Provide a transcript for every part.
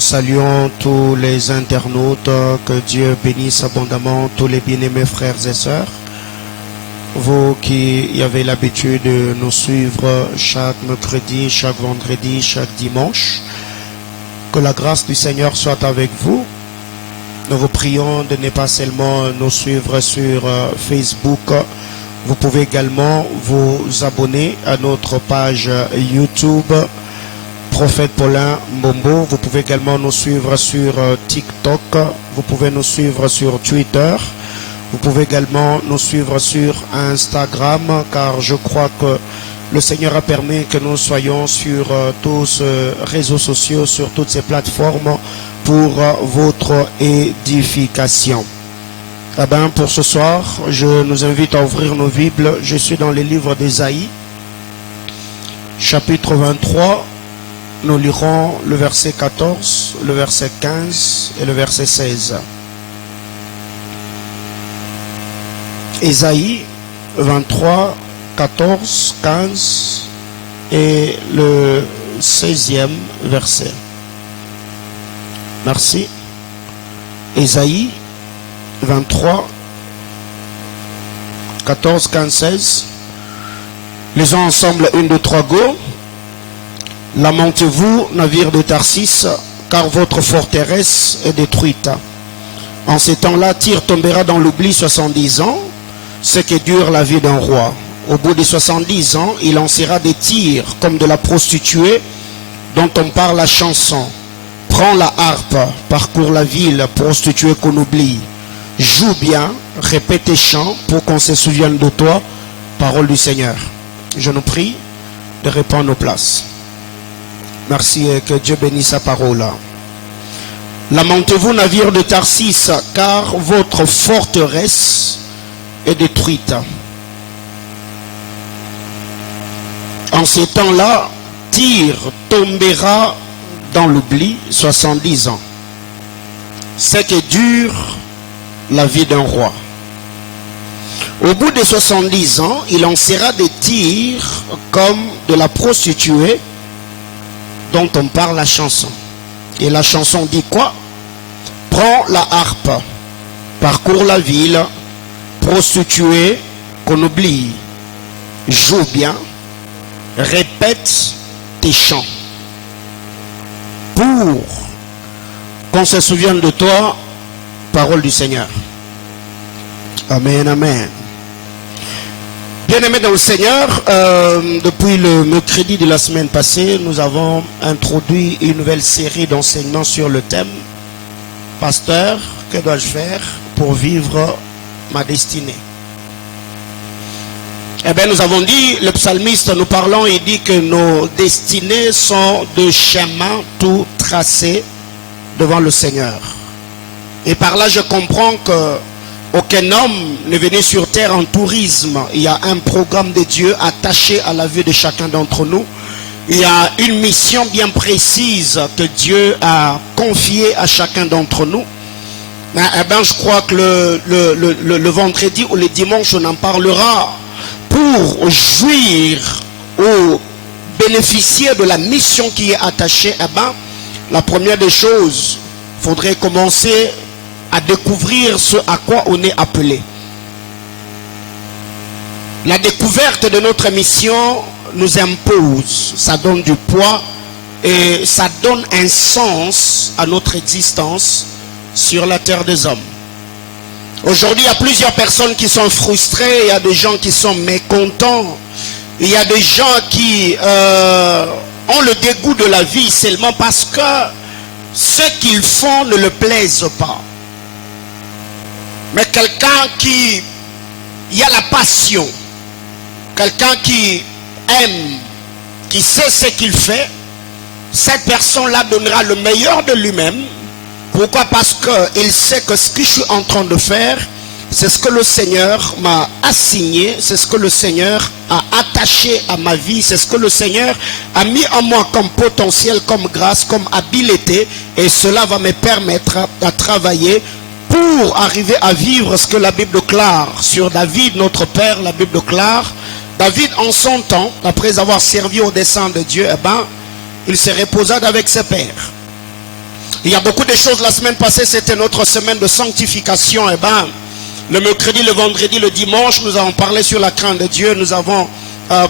Nous saluons tous les internautes, que Dieu bénisse abondamment tous les bien-aimés frères et sœurs. Vous qui avez l'habitude de nous suivre chaque mercredi, chaque vendredi, chaque dimanche, que la grâce du Seigneur soit avec vous. Nous vous prions de ne pas seulement nous suivre sur Facebook. Vous pouvez également vous abonner à notre page YouTube Prophète Paulin Mbombo. Vous pouvez également nous suivre sur TikTok. Vous pouvez nous suivre sur Twitter. Vous pouvez également nous suivre sur Instagram, car je crois que le Seigneur a permis que nous soyons sur tous ces réseaux sociaux, sur toutes ces plateformes pour votre édification. Eh bien, pour ce soir, je nous invite à ouvrir nos Bibles. Je suis dans le livre d'Ésaïe, chapitre 23. Nous lirons le verset 14, le verset 15 et le verset 16. Ésaïe 23, 14, 15 et le 16e verset. Merci. Ésaïe 23, 14, 15, 16. Lisons ensemble 1, 2, 3, go. Lamentez-vous, navire de Tarsis, car votre forteresse est détruite. En ces temps-là, Tyr tombera dans l'oubli 70 ans, ce qui dure la vie d'un roi. Au bout de 70 ans, il lancera des tirs comme de la prostituée dont on parle la chanson. Prends la harpe, parcours la ville, prostituée qu'on oublie. Joue bien, répète tes chants pour qu'on se souvienne de toi, parole du Seigneur. Je nous prie de répondre nos places. Merci et que Dieu bénisse sa parole. Lamentez-vous, navire de Tarsis, car votre forteresse est détruite. En ces temps-là, Tyr tombera dans l'oubli 70 ans. Ce qui dure la vie d'un roi. Au bout de 70 ans, il lancera des tirs comme de la prostituée dont on parle la chanson. Et la chanson dit quoi? Prends la harpe, parcours la ville, prostituée qu'on oublie, joue bien, répète tes chants pour qu'on se souvienne de toi, parole du Seigneur. Amen, amen. Bien-aimés dans le Seigneur, depuis le mercredi de la semaine passée, nous avons introduit une nouvelle série d'enseignements sur le thème « Pasteur, que dois-je faire pour vivre ma destinée ?» Eh bien, nous avons dit, le psalmiste nous parlant, il dit que nos destinées sont de chemins tout tracés devant le Seigneur. Et par là, je comprends que aucun homme n'est venu sur terre en tourisme. Il y a un programme de Dieu attaché à la vie de chacun d'entre nous. Il y a une mission bien précise que Dieu a confiée à chacun d'entre nous. Eh bien, je crois que le vendredi ou le dimanche, on en parlera pour jouir ou bénéficier de la mission qui est attachée. Eh bien, la première des choses, il faudrait commencer à découvrir ce à quoi on est appelé. La découverte de notre mission nous impose, ça donne du poids et ça donne un sens à notre existence sur la terre des hommes. Aujourd'hui, il y a plusieurs personnes qui sont frustrées, il y a des gens qui sont mécontents, il y a des gens qui ont le dégoût de la vie seulement parce que ce qu'ils font ne le plaise pas. Mais quelqu'un qui y a la passion, quelqu'un qui aime, qui sait ce qu'il fait, cette personne-là donnera le meilleur de lui-même. Pourquoi? Parce qu'il sait que ce que je suis en train de faire, c'est ce que le Seigneur m'a assigné, c'est ce que le Seigneur a attaché à ma vie, c'est ce que le Seigneur a mis en moi comme potentiel, comme grâce, comme habileté, et cela va me permettre de travailler pour arriver à vivre ce que la Bible déclare sur David, notre père. La Bible déclare, David en son temps, après avoir servi au dessein de Dieu, eh ben, il se reposa avec ses pères. Il y a beaucoup de choses. La semaine passée, c'était notre semaine de sanctification. Et ben, le mercredi, le vendredi, le dimanche, nous avons parlé sur la crainte de Dieu. Nous avons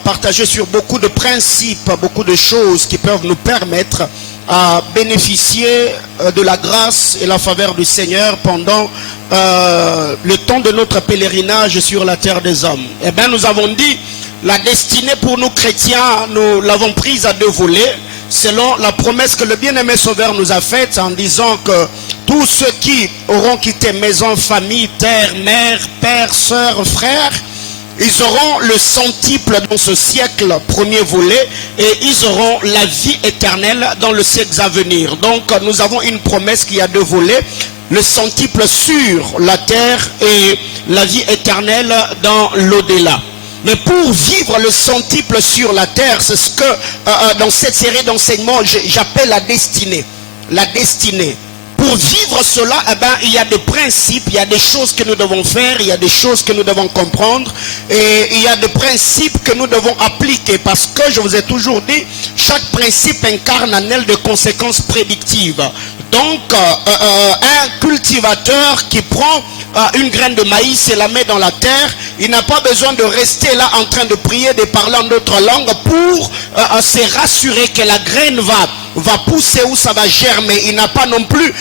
partagé sur beaucoup de principes, beaucoup de choses qui peuvent nous permettre à bénéficier de la grâce et la faveur du Seigneur pendant le temps de notre pèlerinage sur la terre des hommes. Et bien, nous avons dit, la destinée pour nous chrétiens, nous l'avons prise à deux volets, selon la promesse que le bien-aimé Sauveur nous a faite, en disant que tous ceux qui auront quitté maison, famille, terre, mère, père, soeur, frère, ils auront le centuple dans ce siècle, premier volet, et ils auront la vie éternelle dans le siècle à venir. Donc nous avons une promesse qui a deux volets, le centuple sur la terre et la vie éternelle dans l'au-delà. Mais pour vivre le centuple sur la terre, c'est ce que dans cette série d'enseignements j'appelle la destinée. La destinée. Pour vivre cela, eh ben, il y a des principes, il y a des choses que nous devons faire, il y a des choses que nous devons comprendre, et il y a des principes que nous devons appliquer, parce que je vous ai toujours dit, chaque principe incarne en elle des conséquences prédictives. Donc, un cultivateur qui prend une graine de maïs et la met dans la terre, il n'a pas besoin de rester là en train de prier, de parler en d'autres langues pour se rassurer que la graine va pousser ou ça va germer. Il n'a pas non plus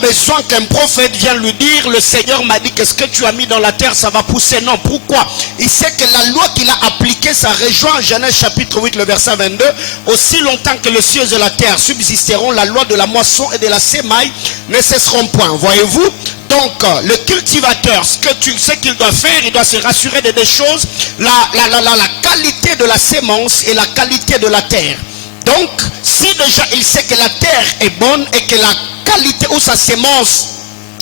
besoin qu'un prophète vienne lui dire, le Seigneur m'a dit que ce que tu as mis dans la terre, ça va pousser. Non, pourquoi? Il sait que la loi qu'il a appliquée, ça rejoint Genèse chapitre 8, le verset 22. Aussi longtemps que les cieux et la terre subsisteront, la loi de la moisson et de la sémaille ne cesseront point. Voyez-vous? Donc, le cultivateur, ce qu'il doit faire, il doit se rassurer de des choses, la qualité de la sémence et la qualité de la terre. Donc, si déjà il sait que la terre est bonne et que la qualité ou sa sémence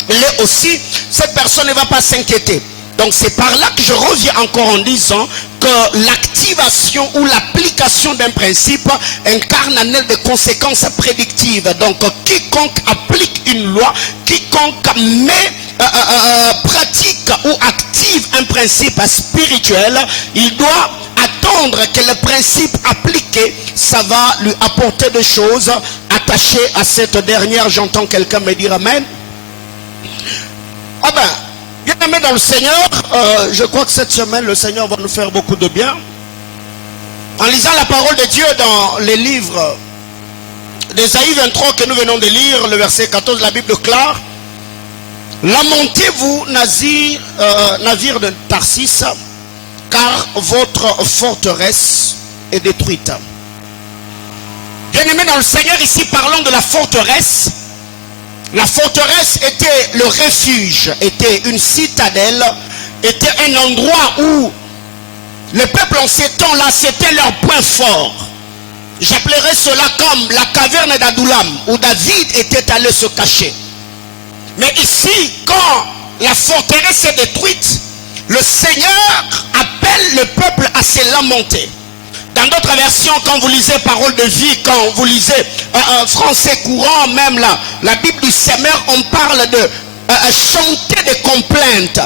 l'est aussi, cette personne ne va pas s'inquiéter. Donc c'est par là que je reviens encore en disant que l'activation ou l'application d'un principe incarne en elle des conséquences prédictives. Donc quiconque applique une loi, quiconque pratique ou active un principe spirituel, il doit attendre que le principe appliqué, ça va lui apporter des choses attachées à cette dernière. J'entends quelqu'un me dire amen. Ah ben, bien aimé dans le Seigneur, je crois que cette semaine, le Seigneur va nous faire beaucoup de bien. En lisant la parole de Dieu dans les livres d'Ésaïe 23 que nous venons de lire, le verset 14, la Bible déclare: lamentez-vous, navires de Tarsis, car votre forteresse est détruite. Bien aimé dans le Seigneur, ici parlons de la forteresse. La forteresse était le refuge, était une citadelle, était un endroit où le peuple en ces temps-là, c'était leur point fort. J'appellerais cela comme la caverne d'Adoulam, où David était allé se cacher. Mais ici, quand la forteresse est détruite, le Seigneur appelle le peuple à se lamenter. Dans d'autres versions, quand vous lisez Parole de vie, quand vous lisez français courant, même la Bible du Semeur, on parle de chanter des complaintes.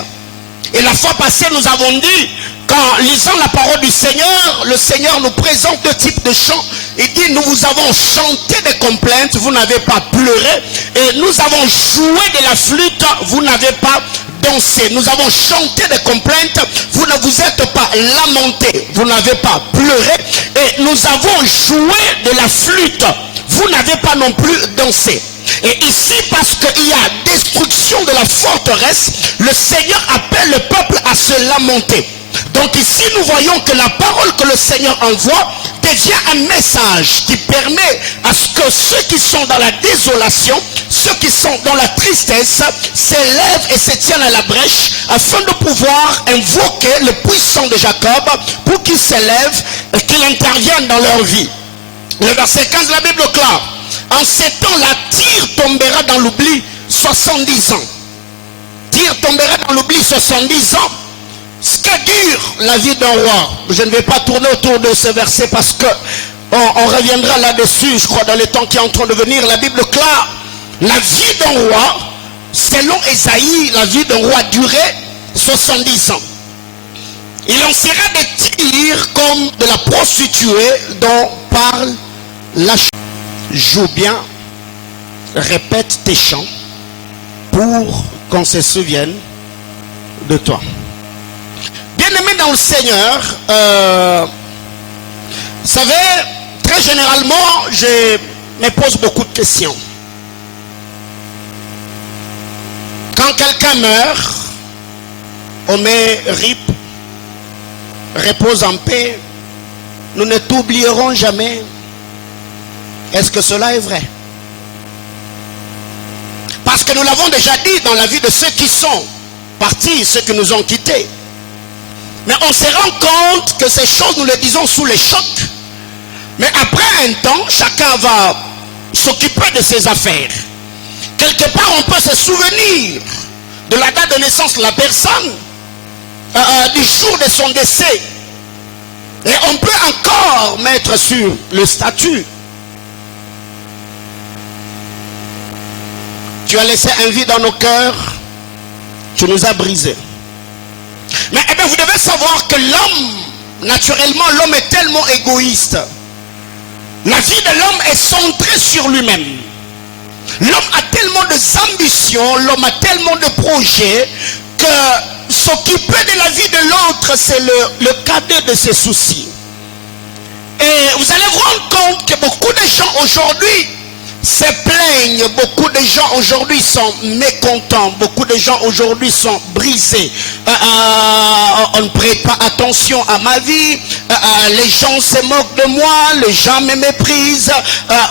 Et la fois passée, nous avons dit, qu'en lisant la parole du Seigneur, le Seigneur nous présente deux types de chants. Il dit, nous vous avons chanté des complaintes, vous n'avez pas pleuré. Et nous avons joué de la flûte, vous n'avez pas dansé. Nous avons chanté des complaintes, vous ne vous êtes pas lamenté, vous n'avez pas pleuré. Et nous avons joué de la flûte, vous n'avez pas non plus dansé. Et ici, parce qu'il y a destruction de la forteresse, le Seigneur appelle le peuple à se lamenter. Donc ici, nous voyons que la parole que le Seigneur envoie devient un message qui permet à ce que ceux qui sont dans la désolation, ceux qui sont dans la tristesse, s'élèvent et se tiennent à la brèche afin de pouvoir invoquer le puissant de Jacob pour qu'il s'élève et qu'il intervienne dans leur vie. Le verset 15, la Bible déclare: en ces temps-là, Tyr tombera dans l'oubli 70 ans. Tyr tombera dans l'oubli 70 ans. Ce que dure la vie d'un roi. Je ne vais pas tourner autour de ce verset parce que on reviendra là-dessus, je crois, dans les temps qui sont en train de venir. La Bible déclare: la vie d'un roi, selon Ésaïe, la vie d'un roi durait 70 ans. Il en sera de Tyr comme de la prostituée dont parle la joue bien. répète tes chants pour qu'on se souvienne de toi. Bien-aimés dans le Seigneur, vous savez, très généralement, je me pose beaucoup de questions. Quand quelqu'un meurt, on met RIP, repose en paix, nous ne t'oublierons jamais. Est-ce que cela est vrai? Parce que nous l'avons déjà dit dans la vie de ceux qui sont partis, ceux qui nous ont quittés. Mais on se rend compte que ces choses, nous les disons sous les chocs. Mais après un temps, chacun va s'occuper de ses affaires. Quelque part, on peut se souvenir de la date de naissance de la personne, du jour de son décès. Et on peut encore mettre sur le statut. Tu as laissé un vide dans nos cœurs, tu nous as brisés. Mais eh bien, vous devez savoir que l'homme, naturellement, l'homme est tellement égoïste. La vie de l'homme est centrée sur lui-même. L'homme a tellement d'ambitions, l'homme a tellement de projets que s'occuper de la vie de l'autre, c'est le cadet de ses soucis. Et vous allez vous rendre compte que beaucoup de gens aujourd'hui se plaignent, beaucoup de gens aujourd'hui sont mécontents, beaucoup de gens aujourd'hui sont brisés. On ne prête pas attention à ma vie, les gens se moquent de moi, les gens me méprisent,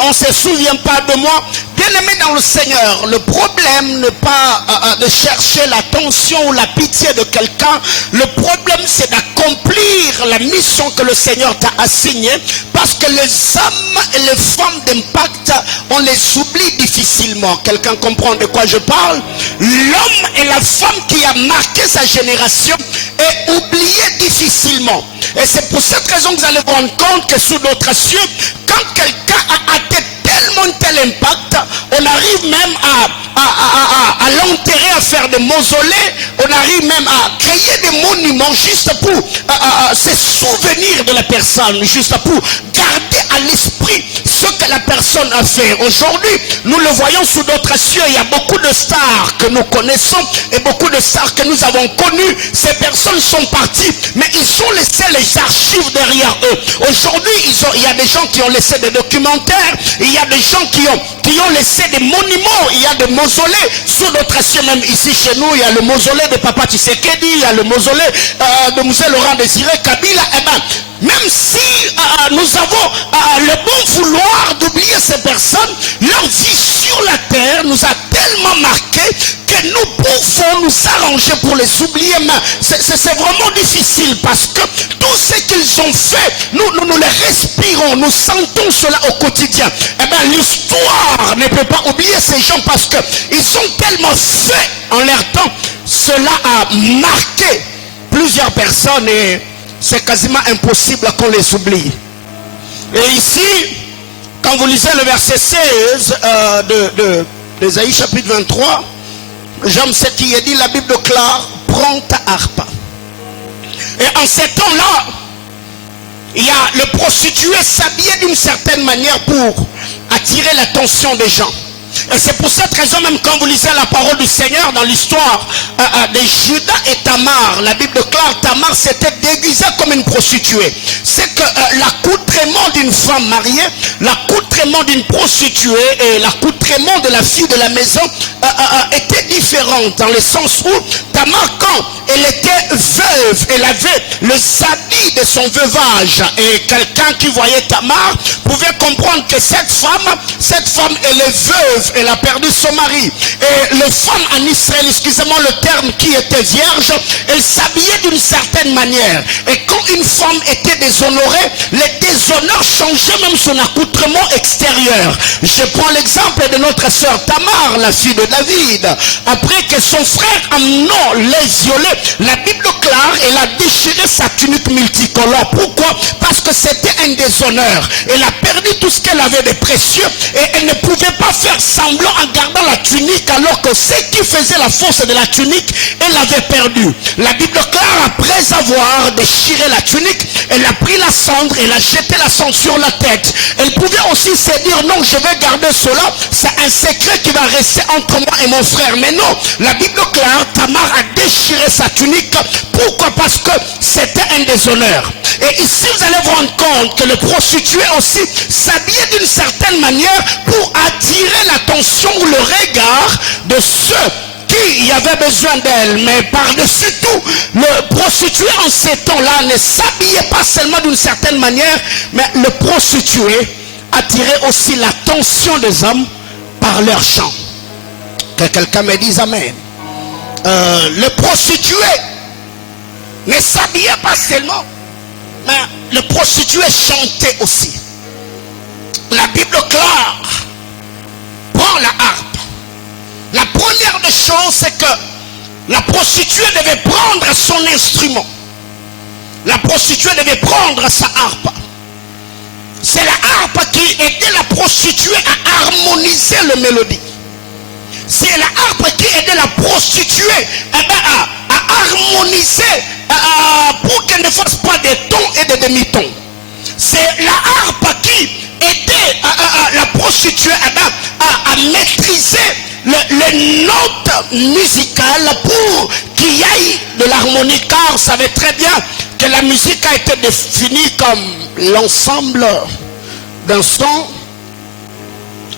on ne se souvient pas de moi. Bien-aimé dans le Seigneur, le problème n'est pas de chercher l'attention ou la pitié de quelqu'un. Le problème, c'est d'accomplir la mission que le Seigneur t'a assignée, parce que les hommes et les femmes d'impact, on les oublie difficilement. Quelqu'un comprend de quoi je parle? L'homme et la femme qui a marqué sa génération est oublié difficilement. Et c'est pour cette raison que vous allez vous rendre compte que sous notre cieux, quand quelqu'un a atteint tellement tel impact, on arrive même à l'enterrer, à faire des mausolées, on arrive même à créer des monuments juste pour se souvenir de la personne, juste pour garder à l'esprit ce que la personne a fait. Aujourd'hui, nous le voyons sous notre cieux, il y a beaucoup de stars que nous connaissons et beaucoup de stars que nous avons connues. Ces personnes sont parties, mais ils ont laissé les archives derrière eux. Aujourd'hui, il y a des gens qui ont laissé des documentaires, il y a des gens qui ont laissé des monuments, il y a des mausolées sous notre cieux. Même ici chez nous, il y a le mausolée de Papa Tshisekedi, il y a le mausolée de M. Laurent Désiré Kabila. Eh ben, même si nous avons le bon vouloir d'oublier ces personnes, leur vie sur la terre nous a tellement marqué que nous pouvons nous arranger pour les oublier. Mais c'est vraiment difficile, parce que tout ce qu'ils ont fait, nous les respirons, nous sentons cela au quotidien. Eh bien, l'histoire ne peut pas oublier ces gens, parce qu'ils ont tellement fait en leur temps. Cela a marqué plusieurs personnes et c'est quasiment impossible qu'on les oublie. Et ici, quand vous lisez le verset 16 d'Ésaïe chapitre 23, j'aime ce qui est dit, la Bible déclare, prends ta harpe. Et en ces temps-là, il y a le prostitué s'habillait d'une certaine manière pour attirer l'attention des gens. Et c'est pour cette raison, même quand vous lisez la parole du Seigneur dans l'histoire de Judas et Tamar, la Bible déclare, Tamar s'était déguisée comme une prostituée. C'est que l'accoutrement d'une femme mariée, l'accoutrement d'une prostituée et l'accoutrement de la fille de la maison était différent, dans le sens où Tamar, quand elle était veuve, elle avait le habits de son veuvage, et quelqu'un qui voyait Tamar pouvait comprendre que cette femme elle est veuve, elle a perdu son mari. Et les femmes en Israël, excusez-moi le terme, qui étaient vierges, elles s'habillaient d'une certaine manière. Et quand une femme était déshonorée, les déshonneurs changeaient même son accoutrement extérieur. Je prends l'exemple de notre sœur Tamar, la fille de David. Après que son frère Amnon l'ait violée, la Bible déclare, elle a déchiré sa tunique multicolore. Pourquoi? Parce que c'était un déshonneur. Elle a perdu tout ce qu'elle avait de précieux et elle ne pouvait pas faire semblant en gardant la tunique, alors que ce qui faisait la force de la tunique, elle l'avait perdu. La Bible déclare après avoir déchiré la tunique, elle a pris la cendre, elle a jeté la cendre sur la tête. Elle pouvait aussi se dire, non, je vais garder cela, c'est un secret qui va rester entre moi et mon frère. Mais non, la Bible claire, Tamar a déchiré sa tunique. Pourquoi? Parce que c'était un déshonneur. Et ici, vous allez vous rendre compte que le prostitué aussi s'habillait d'une certaine manière pour attirer l'attention ou le regard de ceux qui avait besoin d'elle. Mais par-dessus tout, le prostitué en ces temps-là ne s'habillait pas seulement d'une certaine manière, mais le prostitué attirait aussi l'attention des hommes par leur chant. Que quelqu'un me dise amen. Le prostitué ne s'habillait pas seulement, mais le prostitué chantait aussi. La Bible claire prend la harpe. La première des choses, c'est que la prostituée devait prendre son instrument. La prostituée devait prendre sa harpe. C'est la harpe qui aidait la prostituée à harmoniser le mélodie. C'est la harpe qui aidait la prostituée à harmoniser pour qu'elle ne fasse pas des tons et des demi-tons. C'est la harpe qui aidait la prostituée à maîtriser les notes musicales pour qu'il y ait de l'harmonie, car on savait très bien que la musique a été définie comme l'ensemble d'un son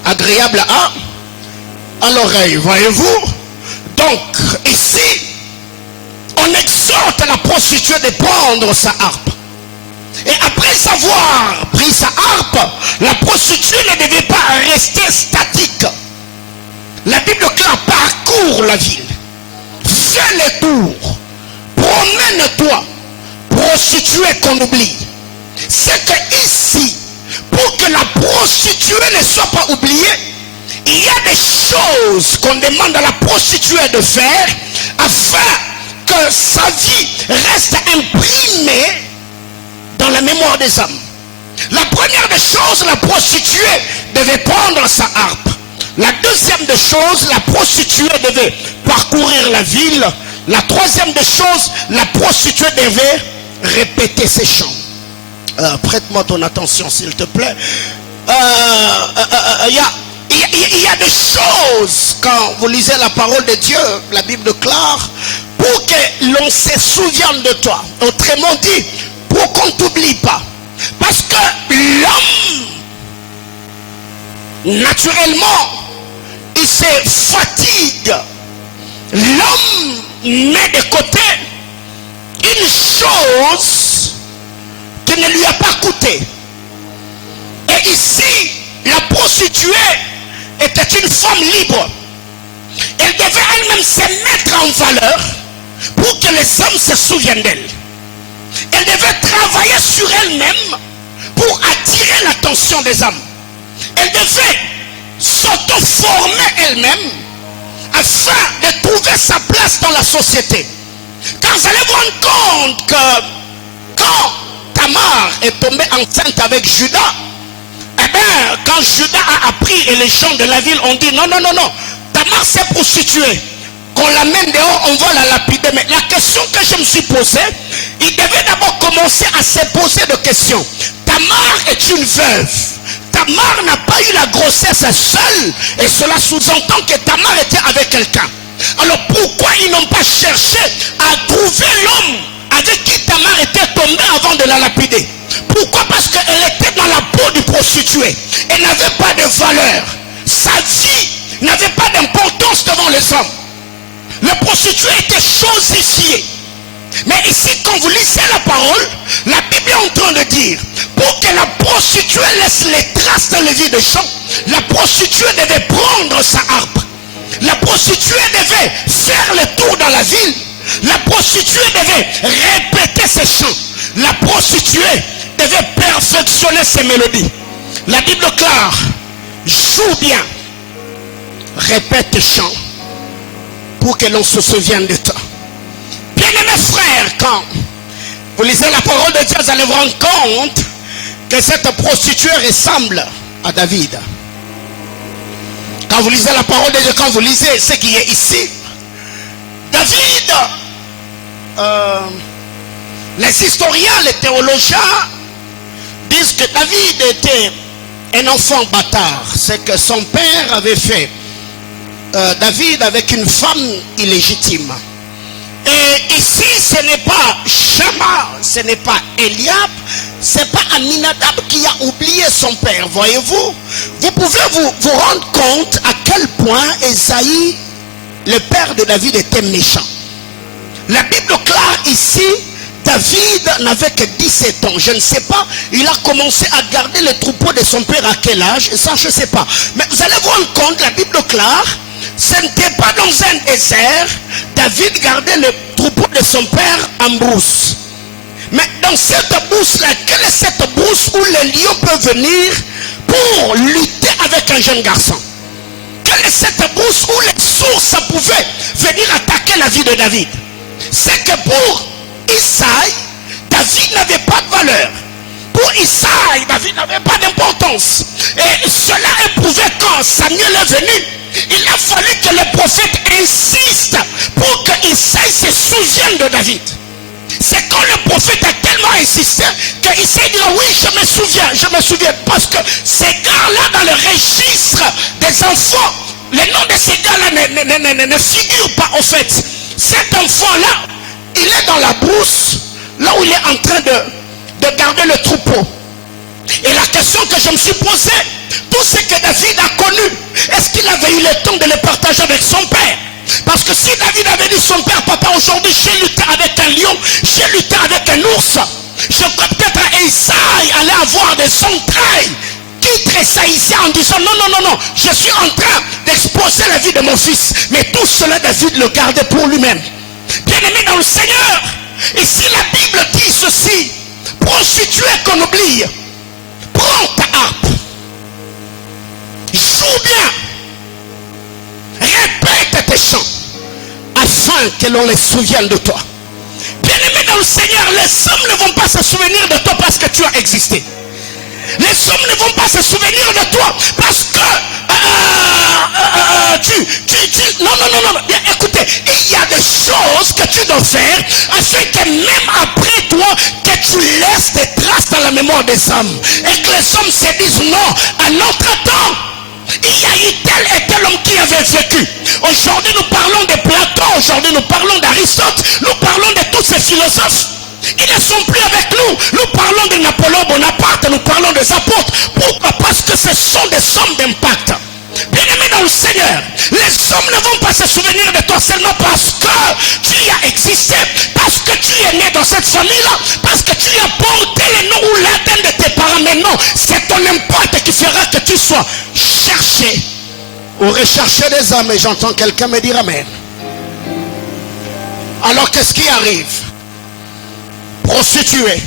agréable à l'oreille, voyez-vous. Donc ici on exhorte la prostituée de prendre sa harpe. Et après avoir pris sa harpe, la prostituée ne devait pas rester statique. La Bible claire parcourt la ville. Fais les tours. Promène-toi. Prostituée qu'on oublie. C'est que ici, pour que la prostituée ne soit pas oubliée, il y a des choses qu'on demande à la prostituée de faire afin que sa vie reste imprimée dans la mémoire des hommes. La première des choses, la prostituée devait prendre sa harpe. La deuxième des choses, la prostituée devait parcourir la ville. La troisième des choses, la prostituée devait répéter ses chants. Prête-moi ton attention s'il te plaît. Il y a des choses, quand vous lisez la parole de Dieu, la Bible claire, pour que l'on se souvienne de toi. Autrement dit, pour qu'on ne t'oublie pas. Parce que l'homme, naturellement, il se fatigue. L'homme met de côté une chose qui ne lui a pas coûté. Et ici, la prostituée était une femme libre. Elle devait elle-même se mettre en valeur pour que les hommes se souviennent d'elle. Elle devait travailler sur elle-même pour attirer l'attention des hommes. Elle devait s'auto-former elle-même afin de trouver sa place dans la société. Car vous allez vous rendre compte que quand Tamar est tombée enceinte avec Judas, eh bien, quand Judas a appris et les gens de la ville ont dit non, non, non, non, Tamar s'est prostituée. Qu'on l'amène dehors, on va la lapider. Mais la question que je me suis posée, il devait d'abord commencer à se poser des questions. Tamar est une veuve. Tamar n'a pas eu la grossesse seule. Et cela sous-entend que Tamar était avec quelqu'un. Alors pourquoi ils n'ont pas cherché à trouver l'homme avec qui Tamar était tombée avant de la lapider? Pourquoi? Parce qu'elle était dans la peau du prostitué. Elle n'avait pas de valeur. Sa vie n'avait pas d'importance devant les hommes. Le prostitué était chosifié. Mais ici, quand vous lisez la parole, la Bible est en train de dire, pour que la prostituée laisse les traces dans les vies des gens, la prostituée devait prendre sa harpe. La prostituée devait faire le tour dans la ville. La prostituée devait répéter ses chants. La prostituée devait perfectionner ses mélodies. La Bible claire, joue bien, répète tes chants, pour que l'on se souvienne de toi. Bien-aimés frères, quand vous lisez la parole de Dieu, vous allez vous rendre compte que cette prostituée ressemble à David. Quand vous lisez la parole de Dieu, quand vous lisez ce qui est ici, David les historiens, les théologiens disent que David était un enfant bâtard. C'est que son père avait fait David avec une femme illégitime. Et ici, ce n'est pas Shama, ce n'est pas Eliab, c'est pas Aminadab qui a oublié son père. Voyez-vous, vous pouvez vous rendre compte à quel point Esaïe, le père de David, était méchant. La Bible clare ici, David n'avait que 17 ans. Je ne sais pas, il a commencé à garder les troupeaux de son père à quel âge, ça je ne sais pas. Mais vous allez vous rendre compte, la Bible clare, ce n'était pas dans un désert. David gardait le troupeau de son père en brousse. Mais dans cette brousse-là, quelle est cette brousse où les lions peuvent venir pour lutter avec un jeune garçon? Quelle est cette brousse où les sources pouvaient venir attaquer la vie de David? C'est que pour Isaïe, David n'avait pas de valeur. Pour Isaïe, David n'avait pas d'importance. Et cela est prouvé quand Samuel est venu. Il a fallu que le prophète insiste pour que Isaïe se souvienne de David. C'est quand le prophète a tellement insisté que Isaïe dit oui, je me souviens. Parce que ces gars-là dans le registre des enfants, les noms de ces gars-là ne figurent pas au fait. Cet enfant-là, il est dans la brousse, là où il est en train de garder le troupeau. Et la question que je me suis posée, tout ce que David a connu, est-ce qu'il avait eu le temps de le partager avec son père? Parce que si David avait dit son père, papa, aujourd'hui j'ai lutté avec un lion, j'ai lutté avec un ours, je crois peut-être à Isaïe allait avoir des entrailles qui tressaillissaient en disant non, je suis en train d'exposer la vie de mon fils. Mais tout cela, David le gardait pour lui-même. Bien-aimé dans le Seigneur, ici la Bible dit ceci: prostituée qu'on oublie, prends ta harpe, joue bien, répète tes chants, afin que l'on les souvienne de toi. Bien-aimé dans le Seigneur, les hommes ne vont pas se souvenir de toi parce que tu as existé. Les hommes ne vont pas se souvenir de toi parce que non. Bien, écoutez, il y a des choses que tu dois faire afin que même après toi, que tu laisses des traces dans la mémoire des hommes. Et que les hommes se disent non, à notre temps, il y a eu tel et tel homme qui avait vécu. Aujourd'hui nous parlons de Platon, aujourd'hui nous parlons d'Aristote, nous parlons de tous ces philosophes. Ils ne sont plus avec nous. Nous parlons de Napoléon Bonaparte, nous parlons des apôtres. Pourquoi? Parce que ce sont des hommes d'impact. Bien-aimé dans le Seigneur, les hommes ne vont pas se souvenir de toi seulement parce que tu as existé, parce que tu es né dans cette famille-là, parce que tu as porté le nom ou l'ADN de tes parents. Mais non, c'est ton impact qui fera que tu sois cherché ou recherché des hommes. Et j'entends quelqu'un me dire amen. Alors qu'est-ce qui arrive? Prostituée,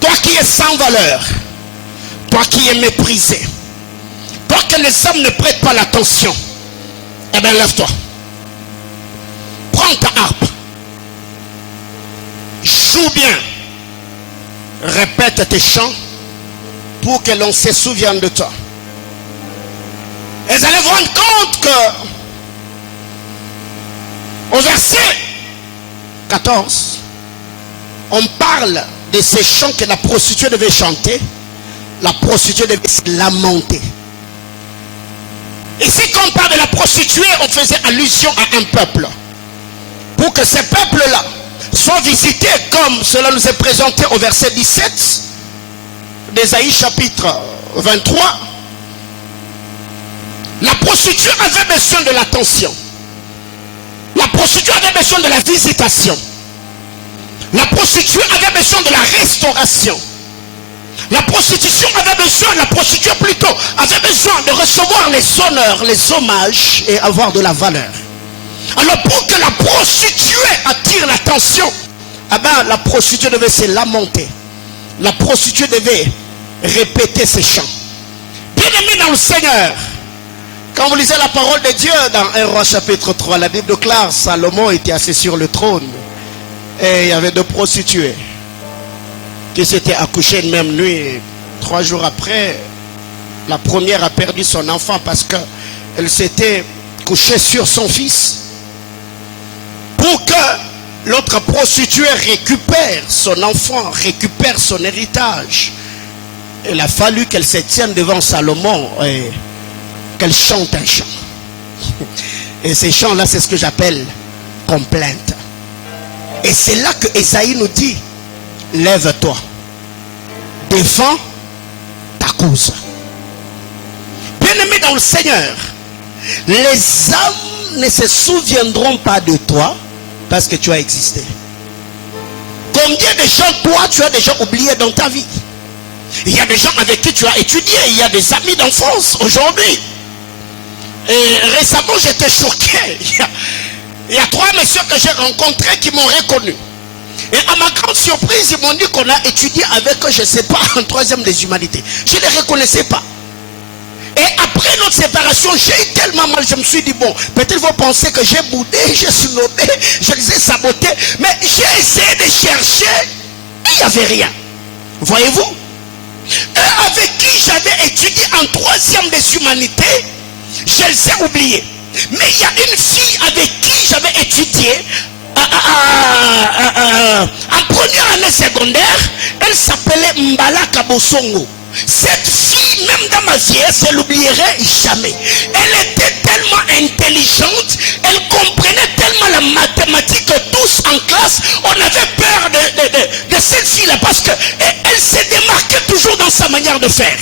toi qui es sans valeur, toi qui es méprisé, toi que les hommes ne prêtent pas l'attention, eh bien lève-toi, prends ta harpe, joue bien, répète tes chants pour que l'on se souvienne de toi. Et vous allez vous rendre compte que au verset 14, on parle de ces chants que la prostituée devait chanter. La prostituée devait se lamenter. Ici, quand on parle de la prostituée, on faisait allusion à un peuple. Pour que ce peuple-là soit visité comme cela nous est présenté au verset 17 d'Ésaïe chapitre 23. La prostituée avait besoin de l'attention. La prostituée avait besoin de la visitation. La prostituée avait besoin de la restauration. La prostitution avait besoin, la prostituée plutôt, avait besoin de recevoir les honneurs, les hommages et avoir de la valeur. Alors pour que la prostituée attire l'attention, eh ben, la prostituée devait se lamenter. La prostituée devait répéter ses chants. Bien-aimés dans le Seigneur, quand vous lisez la parole de Dieu dans 1 Roi chapitre 3, la Bible déclare, Salomon était assis sur le trône. Et il y avait 2 prostituées qui s'étaient accouchées une même nuit. 3 jours après, la première a perdu son enfant parce qu'elle s'était couchée sur son fils. Pour que L'autre prostituée récupère son enfant, récupère son héritage. Il a fallu qu'elle se tienne devant Salomon et qu'elle chante un chant. Et ces chants-là, c'est ce que j'appelle complainte. Et c'est là que Ésaïe nous dit, lève-toi, défends ta cause. Bien-aimé dans le Seigneur, les âmes ne se souviendront pas de toi parce que tu as existé. Combien de gens, toi, tu as déjà oublié dans ta vie? Il y a des gens avec qui tu as étudié, il y a des amis d'enfance aujourd'hui. Et récemment, j'étais choqué. Il y a 3 messieurs que j'ai rencontrés qui m'ont reconnu. Et à ma grande surprise, ils m'ont dit qu'on a étudié avec eux, je ne sais pas, en 3e des humanités. Je ne les reconnaissais pas. Et après notre séparation, j'ai eu tellement mal, je me suis dit, bon, peut-être vont penser que j'ai boudé, j'ai snobé, je les ai sabotés. Mais j'ai essayé de chercher, il n'y avait rien. Voyez-vous? Eux avec qui j'avais étudié en 3e des humanités, je les ai oubliés. Mais il y a une fille avec qui j'avais étudié en première année secondaire. Elle s'appelait Mbala Kabosongo. Cette fille, même dans ma vieillesse, je ne l'oublierai jamais. Elle était tellement intelligente, elle comprenait tellement la mathématique que tous en classe, on avait peur de cette fille-là parce qu'elle s'est démarquée toujours dans sa manière de faire.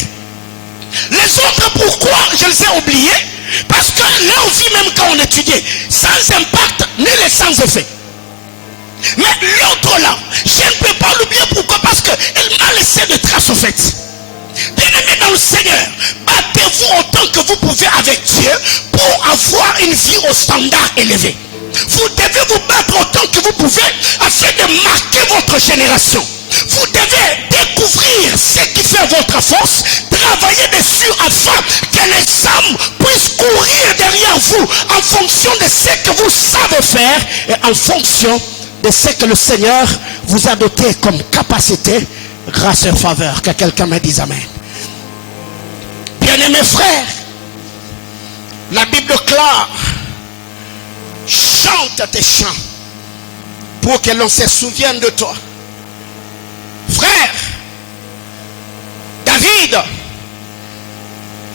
Les autres, pourquoi je les ai oubliés? Parce que leur vie, même quand on étudiait, sans impact ni les sans effet. Mais l'autre là, je ne peux pas l'oublier. Pourquoi? Parce qu'elle m'a laissé de traces au fait. Bien-aimés dans le Seigneur, battez-vous autant que vous pouvez avec Dieu pour avoir une vie au standard élevé. Vous devez vous battre autant que vous pouvez afin de marquer votre génération. Vous devez découvrir ce qui fait votre force, travailler dessus afin que les âmes puissent courir derrière vous en fonction de ce que vous savez faire et en fonction de ce que le Seigneur vous a doté comme capacité, grâce et faveur. Que quelqu'un me dise amen. Bien-aimés frères, la Bible clare, chante tes chants pour que l'on se souvienne de toi. Frère, David,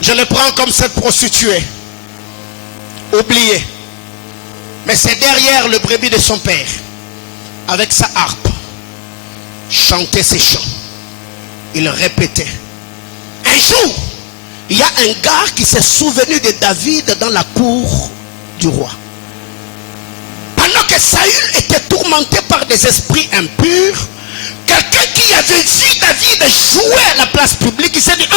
je le prends comme cette prostituée, oubliée, mais c'est derrière le brebis de son père, avec sa harpe, chantait ses chants. Il répétait. Un jour, il y a un gars qui s'est souvenu de David dans la cour du roi. Pendant que Saül était tourmenté par des esprits impurs, quelqu'un qui avait vu David jouer à la place publique, il s'est dit,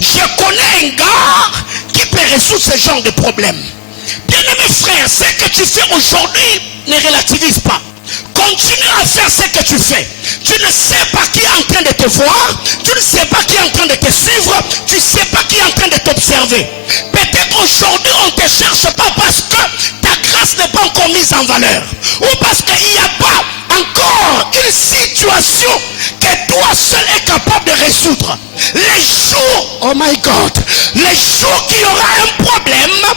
je connais un gars qui peut résoudre ce genre de problème. Bien-aimé frère, ce que tu fais aujourd'hui ne relativise pas. Continue à faire ce que tu fais. Tu ne sais pas qui est en train de te voir. Tu ne sais pas qui est en train de te suivre. Tu ne sais pas qui est en train de t'observer. Peut-être aujourd'hui on ne te cherche pas parce que ta grâce n'est pas encore mise en valeur. Ou parce qu'il n'y a pas encore une situation que toi seul est capable de résoudre. Les jours, oh my God, les jours qu'il y aura un problème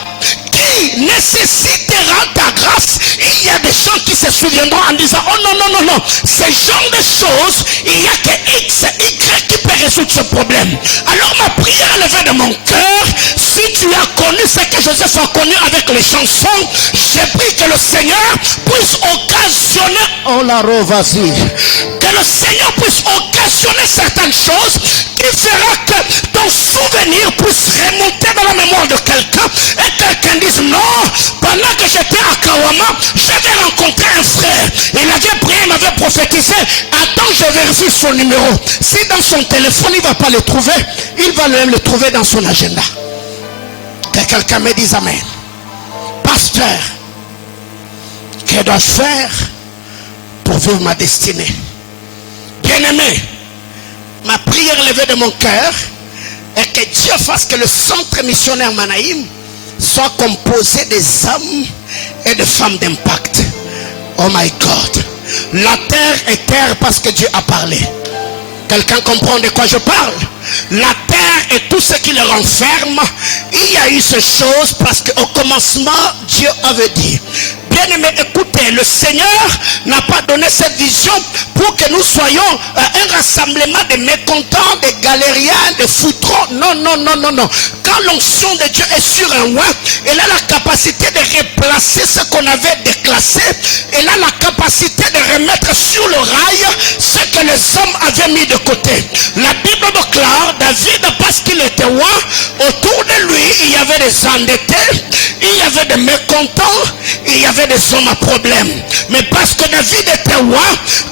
qui nécessitera ta grâce, il y a des gens qui se souviendront en disant, oh non, ce genre de choses, il n'y a que X, Y qui peut résoudre ce problème. Alors ma prière élevée de mon cœur, si tu as connu ce que Joseph a connu avec les chansons, j'ai pris que le Seigneur puisse occasionner, oh la vas-y, que le Seigneur puisse occasionner certaines choses qui fera que ton souvenir puisse remonter dans la mémoire de quelqu'un et quelqu'un dise, non, pendant que j'étais à Kawama, j'avais rencontré un frère, il avait prié, il m'avait prophétisé, attends, je vérifie son numéro. Si dans son téléphone il ne va pas le trouver, il va même le trouver dans son agenda. Que quelqu'un me dise amen. Pasteur, que dois-je faire pour vivre ma destinée? Bien-aimé, ma prière élevée de mon cœur est que Dieu fasse que le centre missionnaire Manaïm soit composé des hommes et de femmes d'impact. Oh my God, la terre est terre parce que Dieu a parlé. Quelqu'un comprend de quoi je parle? La terre et tout ce qui le renferme, il y a eu ces choses parce qu'au commencement Dieu avait dit. Bien-aimés, écoutez, le Seigneur n'a pas donné cette vision pour que nous soyons un rassemblement de mécontents, de galériens, de foutrons. Non, non, non, non, non. Quand l'onction de Dieu est sur un roi, elle a la capacité de replacer ce qu'on avait déclassé. Elle a la capacité de remettre sur le rail ce que les hommes avaient mis de côté. La Bible déclare, David, parce qu'il était roi, autour de lui, il y avait des endettés, il y avait des mécontents, il y avait des hommes à problème. Mais parce que David était roi,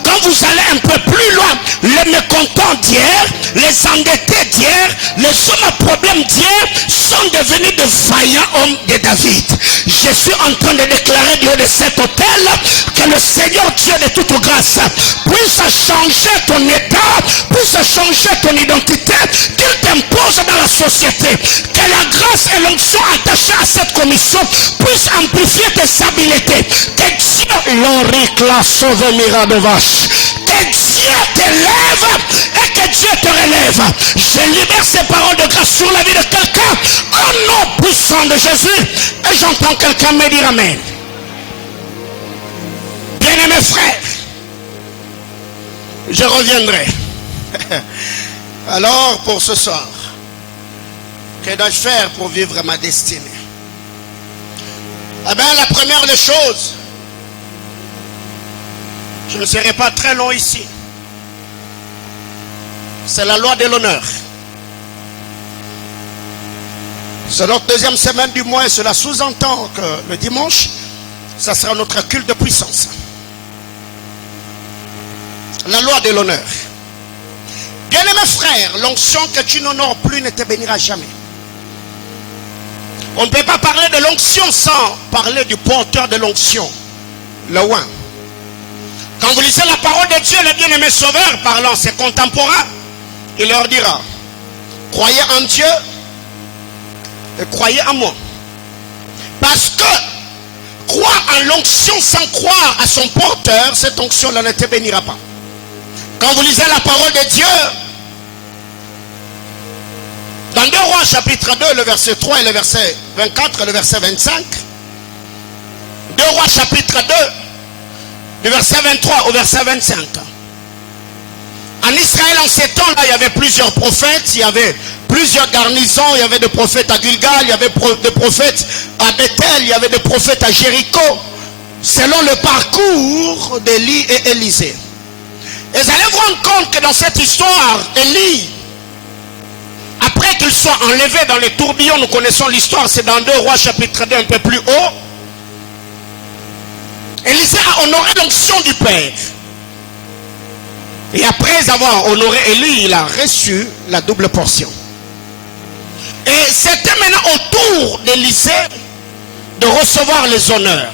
quand vous allez un peu plus loin, les mécontents d'hier, les endettés d'hier, les hommes à problème d'hier sont devenus de vaillants hommes de David. Je suis en train de déclarer du haut de cet hôtel que le Seigneur Dieu de toute grâce puisse changer ton état, puisse changer ton identité, qu'il t'impose dans la société, que la grâce et l'onction attachées à cette commission puissent amplifier tes habiletés, que Dieu l'oricla sauve miradovache, que Dieu t'élève et que Dieu te relève. Je libère ces paroles de grâce sur la vie de quelqu'un au nom puissant de Jésus, et j'entends quelqu'un me dire amen. Bien-aimés frères, je reviendrai. Alors pour ce soir, que dois-je faire pour vivre ma destinée? Eh bien, la première des choses, je ne serai pas très long ici, c'est la loi de l'honneur. C'est notre deuxième semaine du mois et cela sous-entend que le dimanche, ça sera notre culte de puissance. La loi de l'honneur. Bien-aimés frères, l'onction que tu n'honores plus ne te bénira jamais. On ne peut pas parler de l'onction sans parler du porteur de l'onction, le oint. Quand vous lisez la parole de Dieu, le bien-aimé sauveur parlant ses contemporains, il leur dira, croyez en Dieu et croyez en moi. Parce que croire en l'onction sans croire à son porteur, cette onction-là ne te bénira pas. Quand vous lisez la parole de Dieu, dans 2 Rois chapitre 2, le verset 3 et le verset 24 et le verset 25, 2 Rois chapitre 2, du verset 23 au verset 25. En Israël, en ces temps-là, il y avait plusieurs prophètes, il y avait plusieurs garnisons, il y avait des prophètes à Gilgal, il y avait des prophètes à Bethel, il y avait des prophètes à Jéricho, selon le parcours d'Élie et Élisée. Et vous allez vous rendre compte que dans cette histoire, Élie, après qu'il soit enlevé dans les tourbillons, nous connaissons l'histoire, c'est dans 2 Rois chapitre 2 un peu plus haut, Élisée a honoré l'onction du Père. Et après avoir honoré Élie, il a reçu la double portion. Et c'était maintenant au tour d'Élisée de recevoir les honneurs.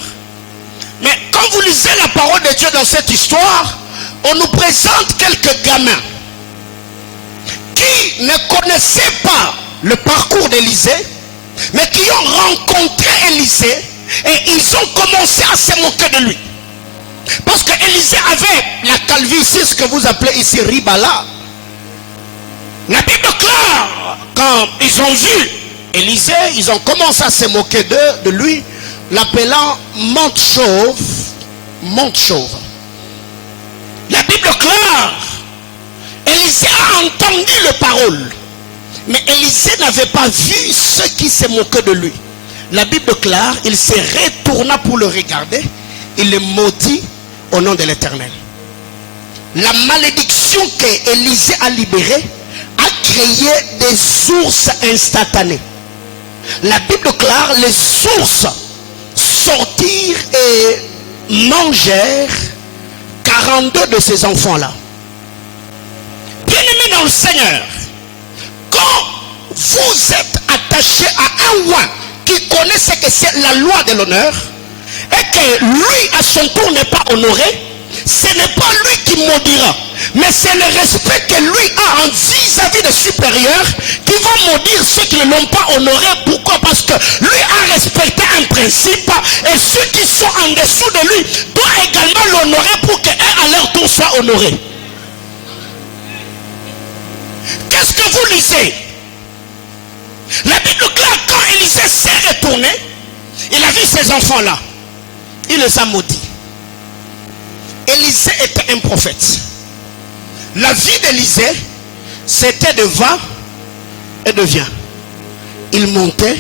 Mais quand vous lisez la parole de Dieu dans cette histoire, on nous présente quelques gamins qui ne connaissaient pas le parcours d'Élisée, mais qui ont rencontré Élisée et ils ont commencé à se moquer de lui. Parce que Élisée avait la calvitie, ce que vous appelez ici Ribala. La Bible déclare, quand ils ont vu Élisée, ils ont commencé à se moquer de lui, l'appelant monte chauve, monte chauve. La Bible déclare, Élisée a entendu les paroles, mais Élisée n'avait pas vu ceux qui se moquaient de lui. La Bible déclare, il se retourna pour le regarder, il le maudit au nom de l'Éternel. La malédiction que Élisée a libérée a créé des sources instantanées. La Bible déclare, les sources sortirent et mangèrent 42 de ces enfants-là. Bien-aimés dans le Seigneur, quand vous êtes attaché à un roi qui connaît ce que c'est la loi de l'honneur, et que lui à son tour n'est pas honoré, ce n'est pas lui qui maudira, mais c'est le respect que lui a en vis-à-vis des supérieurs qui vont maudire ceux qui ne l'ont pas honoré. Pourquoi? Parce que lui a respecté un principe et ceux qui sont en dessous de lui doivent également l'honorer pour qu'eux à leur tour soient honorés. Qu'est-ce que vous lisez? La Bible claire, quand Élisée s'est retourné, il a vu ces enfants-là. Il les a maudits. Élisée était un prophète. La vie d'Élisée, c'était de va et de vient. Il montait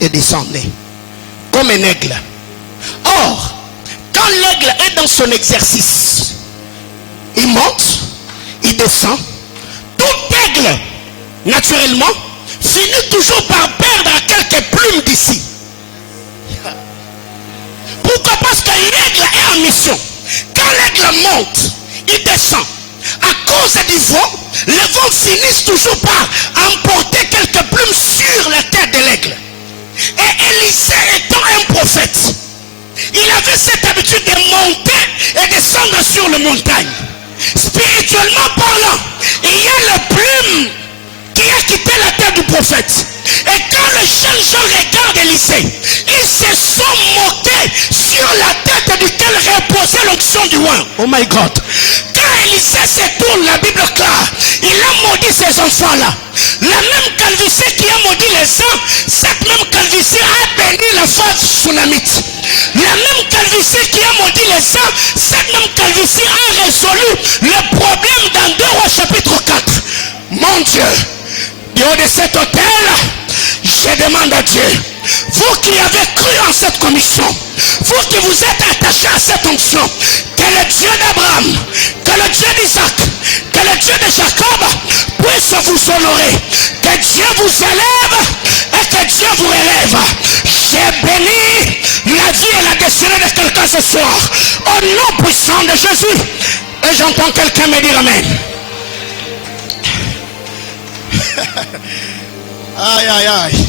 et descendait comme un aigle. Or, quand l'aigle est dans son exercice, il monte, il descend. Tout aigle, naturellement, finit toujours par perdre quelques plumes d'ici. Pourquoi? Parce que l'aigle est en mission. Quand l'aigle monte, il descend. À cause du vent, les vents finissent toujours par emporter quelques plumes sur la tête de l'aigle. Et Élisée étant un prophète, il avait cette habitude de monter et descendre sur les montagnes. Spirituellement parlant, il y a le plume qui a quitté la tête du prophète. Et quand les jeunes gens regardent Élisée, ils se sont moqués sur la tête duquel reposait l'onction du roi. Oh my God. Quand Élisée se tourne, la Bible claire, il a maudit ces enfants-là. La même calvitie qui a maudit les uns, cette même calvitie a béni la femme tsunamite. La même calvitie qui a maudit les uns, cette même calvitie a résolu le problème dans 2 Rois chapitre 4. Mon Dieu, du haut de cet autel, je demande à Dieu, vous qui avez cru en cette commission, vous qui vous êtes attachés à cette onction, que le Dieu d'Abraham, que le Dieu d'Isaac, que le Dieu de Jacob puisse vous honorer, que Dieu vous élève et que Dieu vous relève. J'ai béni la vie et la destinée de quelqu'un ce soir, au nom puissant de Jésus. Et j'entends quelqu'un me dire Amen. Aïe, aïe, aïe.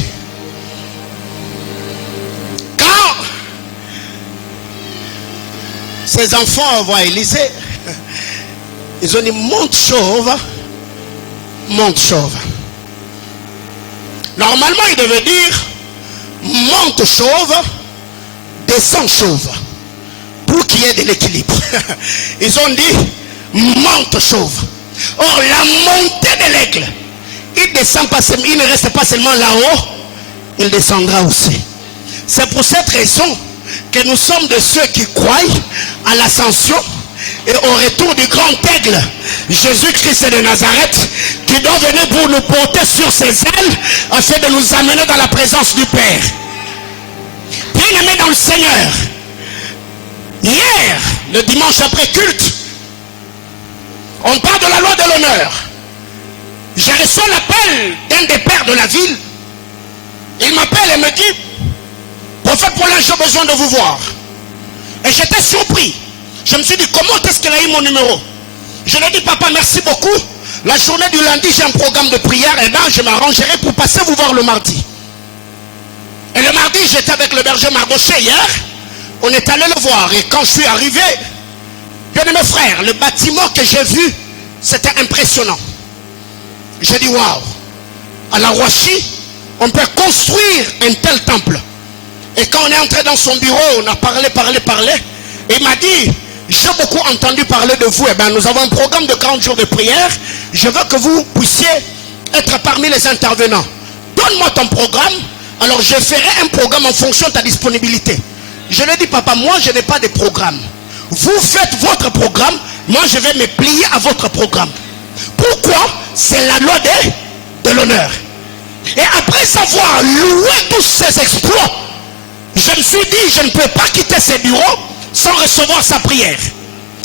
Quand ces enfants voient Élisée, ils ont dit monte chauve, monte chauve. Normalement, il devait dire monte chauve, descend chauve, pour qu'il y ait de l'équilibre. Ils ont dit monte chauve. Or, la montée de l'aigle, il descend pas, il ne reste pas seulement là-haut, il descendra aussi. C'est pour cette raison que nous sommes de ceux qui croient à l'ascension et au retour du grand aigle, Jésus-Christ de Nazareth, qui doit venir pour nous porter sur ses ailes afin de nous amener dans la présence du Père. Bien-aimés dans le Seigneur, hier, le dimanche après culte, on parle de la loi de l'honneur. J'ai reçu l'appel d'un des pères de la ville. Il m'appelle et me dit, prophète Paulin, j'ai besoin de vous voir. Et j'étais surpris. Je me suis dit, comment est-ce qu'il a eu mon numéro? Je lui ai dit, papa, merci beaucoup. La journée du lundi, j'ai un programme de prière. Et bien, je m'arrangerai pour passer vous voir le mardi. Et le mardi, j'étais avec le berger Mardoché hier. On est allé le voir. Et quand je suis arrivé, bien aimé frère, le bâtiment que j'ai vu, c'était impressionnant. J'ai dit, waouh, à la Ouachi, on peut construire un tel temple. Et quand on est entré dans son bureau, on a parlé. Et il m'a dit, j'ai beaucoup entendu parler de vous. Eh bien, nous avons un programme de 40 jours de prière. Je veux que vous puissiez être parmi les intervenants. Donne-moi ton programme. Alors, je ferai un programme en fonction de ta disponibilité. Je lui ai dit, papa, moi, je n'ai pas de programme. Vous faites votre programme. Moi, je vais me plier à votre programme. Pourquoi? C'est la loi de l'honneur. Et après avoir loué tous ces exploits, je me suis dit, je ne peux pas quitter ce bureau sans recevoir sa prière.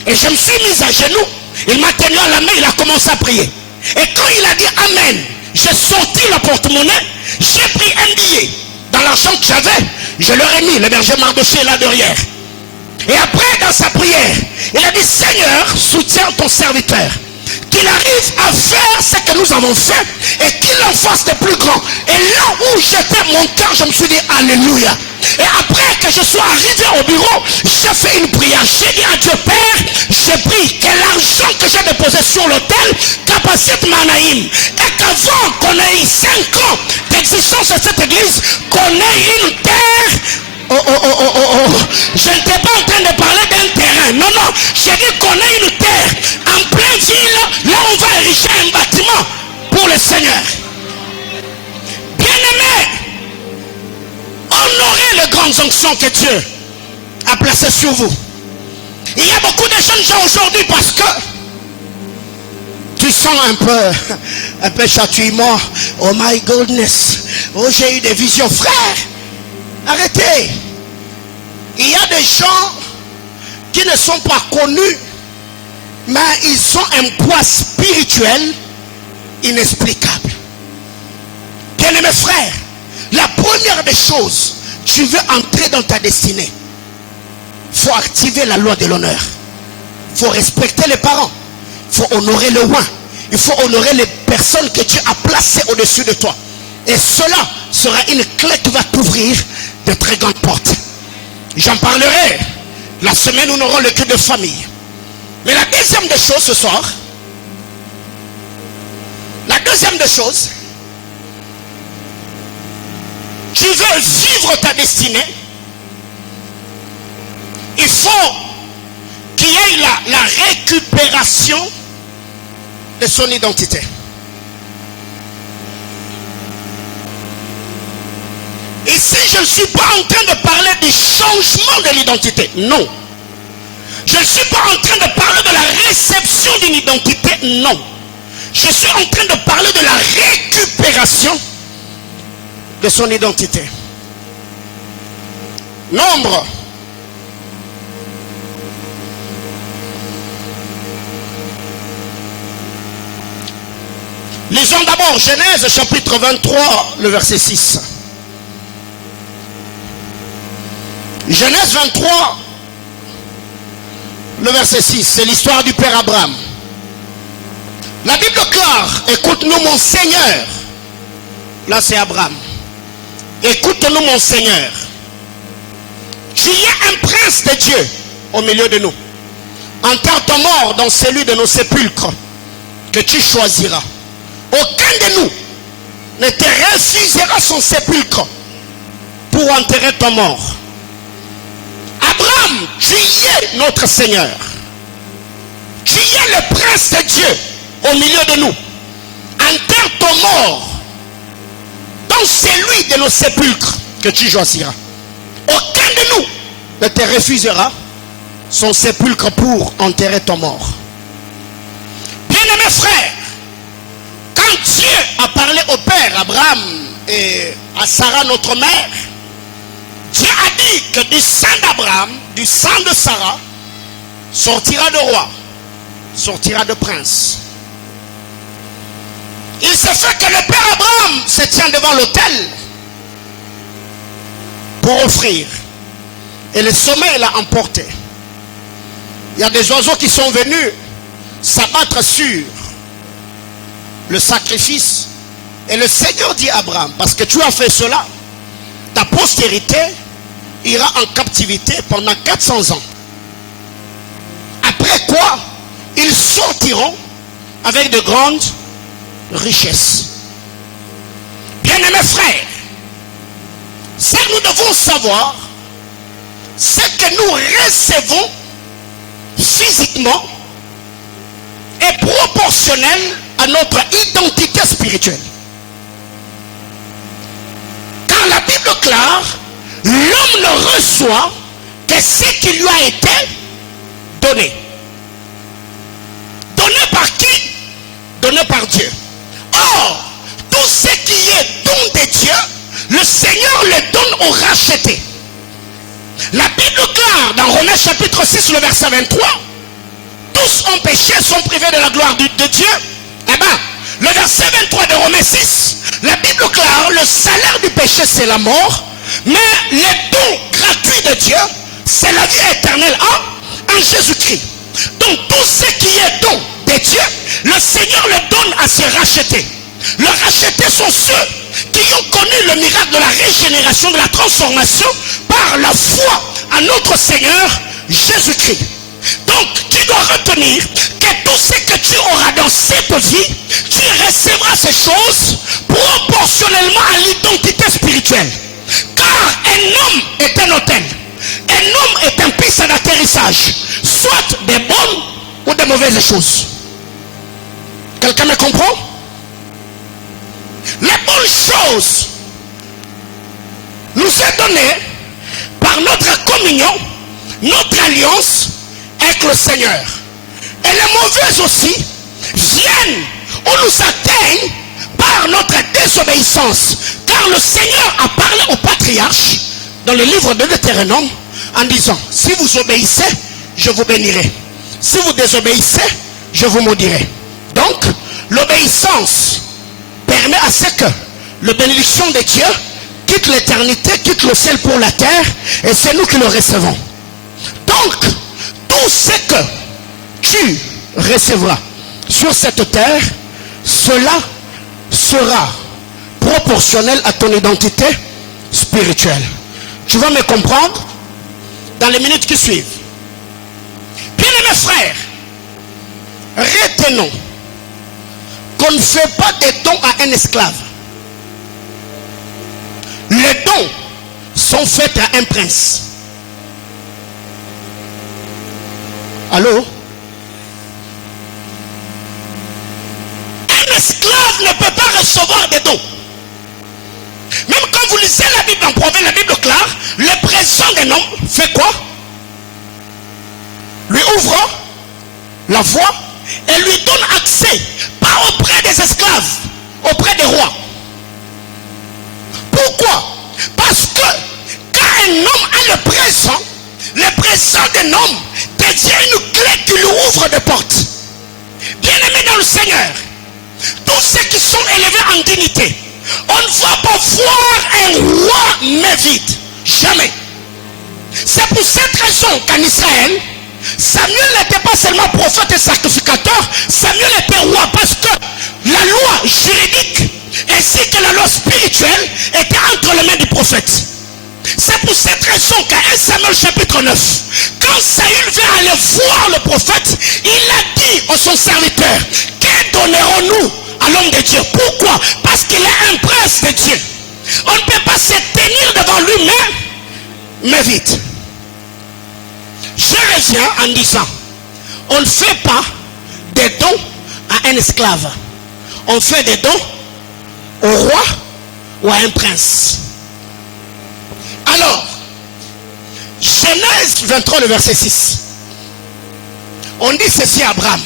Et je me suis mis à genoux. Il m'a tenu à la main, il a commencé à prier. Et quand il a dit Amen, j'ai sorti le porte-monnaie, j'ai pris un billet. Dans l'argent que j'avais, je leur ai mis, le berger Mardoché là derrière. Et après, dans sa prière, il a dit, Seigneur, soutiens ton serviteur. Qu'il arrive à faire ce que nous avons fait et qu'il en fasse de plus grand. Et là où j'étais, mon cœur, je me suis dit Alléluia. Et après que je sois arrivé au bureau, j'ai fait une prière. J'ai dit à Dieu Père, j'ai pris que l'argent que j'ai déposé sur l'autel, capacité Manaïm, et qu'avant qu'on ait eu 5 ans d'existence de cette église, qu'on ait une terre. Je n'étais pas en train de parler d'un terrain. Non, j'ai dit qu'on ait une terre en pleine ville, là on va ériger un bâtiment pour le Seigneur. Bien-aimé, honorez les grandes onctions que Dieu a placé sur vous. Il y a beaucoup de jeunes gens aujourd'hui parce que tu sens un peu chatouillement. Oh my goodness. Oh, j'ai eu des visions. Frère, arrêtez. Il y a des gens qui ne sont pas connus, mais ils ont un poids spirituel inexplicable. Bien-aimés frères, la première des choses, tu veux entrer dans ta destinée, il faut activer la loi de l'honneur. Il faut respecter les parents. Il faut honorer le roi. Il faut honorer les personnes que Dieu a placées au-dessus de toi. Et cela sera une clé qui va t'ouvrir de très grandes portes. J'en parlerai la semaine où nous aurons le culte de famille. Mais la deuxième des choses ce soir, la deuxième des choses, tu veux vivre ta destinée, il faut qu'il y ait la récupération de son identité. Ici, je ne suis pas en train de parler du changement de l'identité. Non. Je ne suis pas en train de parler de la réception d'une identité. Non. Je suis en train de parler de la récupération de son identité. Nombre. Lisons d'abord Genèse chapitre 23, le verset 6. Genèse 23, le verset 6, c'est l'histoire du père Abraham. La Bible déclare, écoute-nous mon Seigneur. Là c'est Abraham. Écoute-nous mon Seigneur. Tu es un prince de Dieu au milieu de nous. Enterre ton mort dans celui de nos sépulcres que tu choisiras. Aucun de nous ne te refusera son sépulcre pour enterrer ton mort. Abraham, tu es notre Seigneur. Tu es le prince de Dieu au milieu de nous. Enterre ton mort dans celui de nos sépulcres que tu choisiras. Aucun de nous ne te refusera son sépulcre pour enterrer ton mort. Bien-aimés frères, quand Dieu a parlé au père Abraham et à Sarah notre mère, Dieu a dit que du sang d'Abraham, du sang de Sarah, sortira de roi, sortira de prince. Il se fait que le père Abraham se tient devant l'autel pour offrir. Et le sommeil l'a emporté. Il y a des oiseaux qui sont venus s'abattre sur le sacrifice. Et le Seigneur dit à Abraham, parce que tu as fait cela, ta postérité ira en captivité pendant 400 ans. Après quoi, ils sortiront avec de grandes richesses. Bien-aimés frères, ce que nous devons savoir, c'est que nous recevons physiquement est proportionnel à notre identité spirituelle. Car la Bible déclare, l'homme ne reçoit que ce qui lui a été donné. Donné par qui? Donné par Dieu. Or, tout ce qui est don de Dieu, le Seigneur le donne aux rachetés. La Bible déclare dans Romains chapitre 6, le verset 23, tous ont péché, sont privés de la gloire de Dieu. Eh bien, le verset 23 de Romains 6, la Bible déclare, le salaire du péché c'est la mort, mais le don gratuit de Dieu, c'est la vie éternelle en Jésus-Christ. Donc tout ce qui est don de Dieu, le Seigneur le donne à ses rachetés. Les rachetés sont ceux qui ont connu le miracle de la régénération, de la transformation par la foi à notre Seigneur Jésus-Christ. Donc tu dois retenir que tout ce que tu auras dans cette vie, tu recevras ces choses proportionnellement à l'identité spirituelle. Car un homme est un hôtel. Un homme est un piste d'atterrissage, soit des bonnes ou des mauvaises choses. Quelqu'un me comprend? Les bonnes choses nous est données par notre communion notre alliance avec le Seigneur. Et les mauvaises aussi viennent ou nous atteignent par notre désobéissance. Car le Seigneur a parlé aux patriarches dans le livre de Deutéronome en disant, si vous obéissez, je vous bénirai. Si vous désobéissez, je vous maudirai. Donc, l'obéissance permet à ce que la bénédiction de Dieu quitte l'éternité, quitte le ciel pour la terre, et c'est nous qui le recevons. Donc, tout ce que tu recevras sur cette terre, cela sera proportionnel à ton identité spirituelle. Tu vas me comprendre dans les minutes qui suivent. Bien-aimés frères, retenons qu'on ne fait pas des dons à un esclave. Les dons sont faits à un prince. Allô? Un esclave ne peut pas recevoir des dons. Même quand vous lisez la Bible en Proverbe, la Bible claire, le présent d'un homme fait quoi? Lui ouvre la voie et lui donne accès, pas auprès des esclaves, auprès des rois. Pourquoi? Parce que quand un homme a le présent d'un homme devient une clé qui lui ouvre des portes. Bien-aimés dans le Seigneur, tous ceux qui sont élevés en dignité, on ne va pas voir un roi mais vide. Jamais. C'est pour cette raison qu'en Israël, Samuel n'était pas seulement prophète et sacrificateur, Samuel était roi parce que la loi juridique ainsi que la loi spirituelle était entre les mains du prophète. C'est pour cette raison qu'à 1 Samuel chapitre 9, quand Saül vient aller voir le prophète, il a dit à son serviteur, que donnerons-nous à l'homme de Dieu? Pourquoi? Parce qu'il est un prince de Dieu. On ne peut pas se tenir devant lui, mais vite. Je reviens en disant, on ne fait pas des dons à un esclave. On fait des dons au roi ou à un prince. Alors, Genèse 23, le verset 6. On dit ceci à Abraham.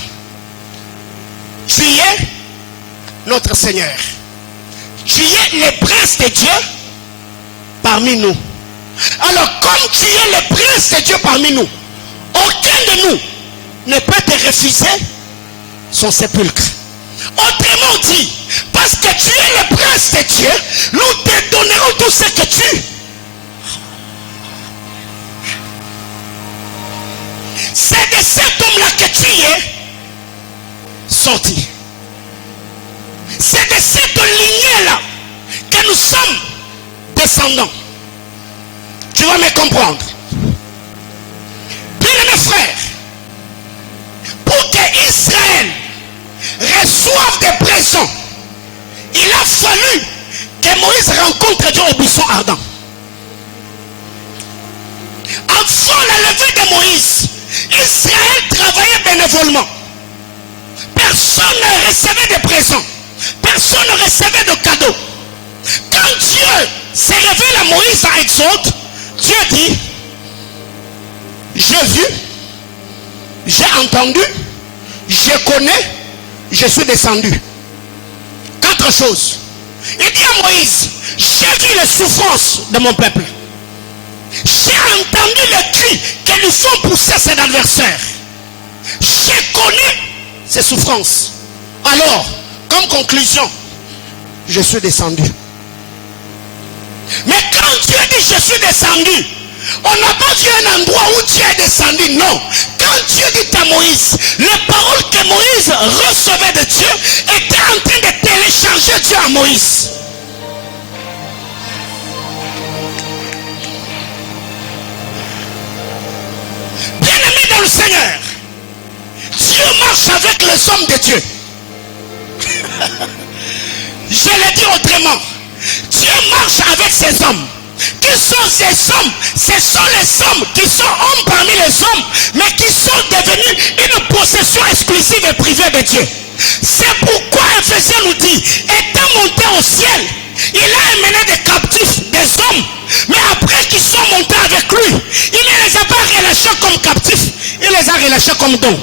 Tu es notre Seigneur. Tu es le prince de Dieu parmi nous. Alors, comme tu es le prince de Dieu parmi nous, aucun de nous ne peut te refuser son sépulcre. Autrement dit, parce que tu es le prince de Dieu, nous te donnerons tout ce que tu. C'est de cet homme-là que tu es sorti. C'est de cette lignée-là que nous sommes descendants. Tu vas me comprendre. Bien-aimés frères, pour que Israël reçoive des présents, il a fallu que Moïse rencontre Dieu au buisson ardent. Avant la levée de Moïse, Israël travaillait bénévolement. Personne ne recevait de présents. Personne ne recevait de cadeaux. Quand Dieu s'est révélé à Moïse en Exode, Dieu dit, j'ai vu, j'ai entendu, je connais, je suis descendu. 4 choses. Il dit à Moïse, j'ai vu les souffrances de mon peuple. J'ai entendu les cris que lui font pousser ses adversaires. Je connais ses souffrances. Alors, comme conclusion, je suis descendu. Mais quand Dieu dit je suis descendu, on n'a pas vu un endroit où Dieu est descendu, non. Quand Dieu dit à Moïse, les paroles que Moïse recevait de Dieu étaient en train de télécharger Dieu à Moïse. Bien-aimé dans le Seigneur, Dieu marche avec les hommes de Dieu. Je l'ai dit autrement. Dieu marche avec ces hommes. Qui sont ces hommes? Ce sont les hommes qui sont hommes parmi les hommes, mais qui sont devenus une possession exclusive et privée de Dieu. C'est pourquoi Ephésiens nous dit, étant monté au ciel, il a amené des captifs, des hommes, Mais après qu'ils sont montés avec lui, il ne les a pas relâchés comme captifs, il les a relâchés comme dons.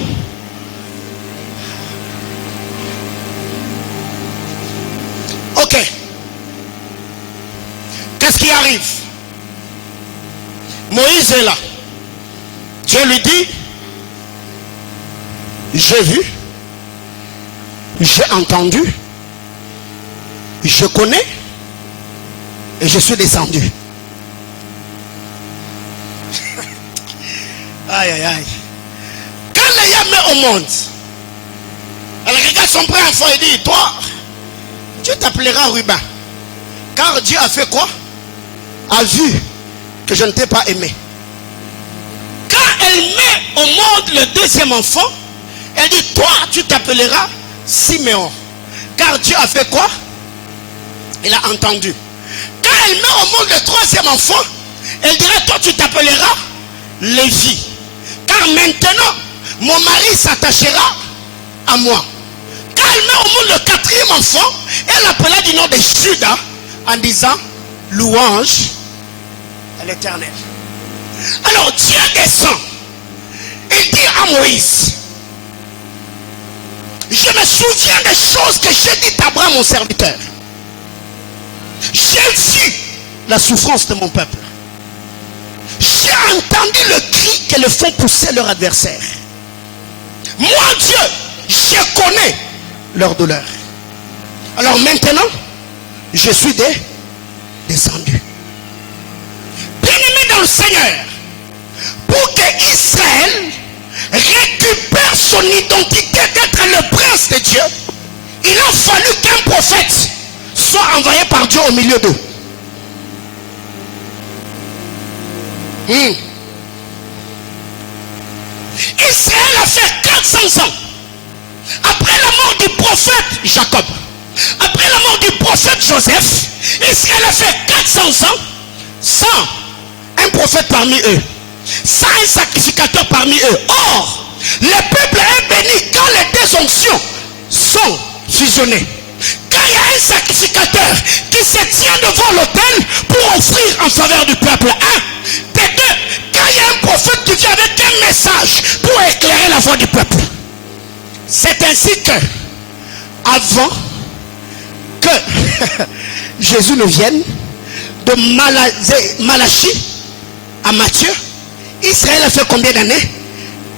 Ok. Qu'est-ce qui arrive? Moïse est là. Dieu lui dit, j'ai vu, j'ai entendu, je connais et je suis descendu. Aïe aïe aïe. Quand Léa met au monde, elle regarde son premier enfant et dit, toi, Dieu t'appellera Ruben. Car Dieu a fait quoi? A vu que je ne t'ai pas aimé. Quand elle met au monde le deuxième enfant, elle dit, toi tu t'appelleras Siméon. Car Dieu a fait quoi? Il a entendu. Quand elle met au monde le troisième enfant, elle dirait, toi tu t'appelleras Lévi. Car maintenant, mon mari s'attachera à moi. Quand elle met au monde le quatrième enfant, elle appela du nom de Judas en disant, louange à l'Éternel. Alors Dieu descend. Il dit à Moïse, je me souviens des choses que j'ai dites à Abraham mon serviteur. J'ai vu la souffrance de mon peuple. J'ai entendu le cri que le font pousser leur adversaire. Moi Dieu, je connais leur douleur. Alors maintenant, je suis descendu. Bien-aimé dans le Seigneur, pour que Israël récupère son identité d'être le prince de Dieu, il a fallu qu'un prophète soit envoyé par Dieu au milieu d'eux. Israël a fait 400 ans. Après la mort du prophète Jacob, après la mort du prophète Joseph, Israël a fait 400 ans sans un prophète parmi eux, sans un sacrificateur parmi eux. Or, le peuple est béni quand les deux onctions sont fusionnées. Quand il y a un sacrificateur qui se tient devant l'autel pour offrir en faveur du peuple. Un, des deux, quand il y a un prophète qui vient avec un message pour éclairer la voix du peuple. C'est ainsi que, avant que Jésus ne vienne, de Malachie à Matthieu, Israël a fait combien d'années?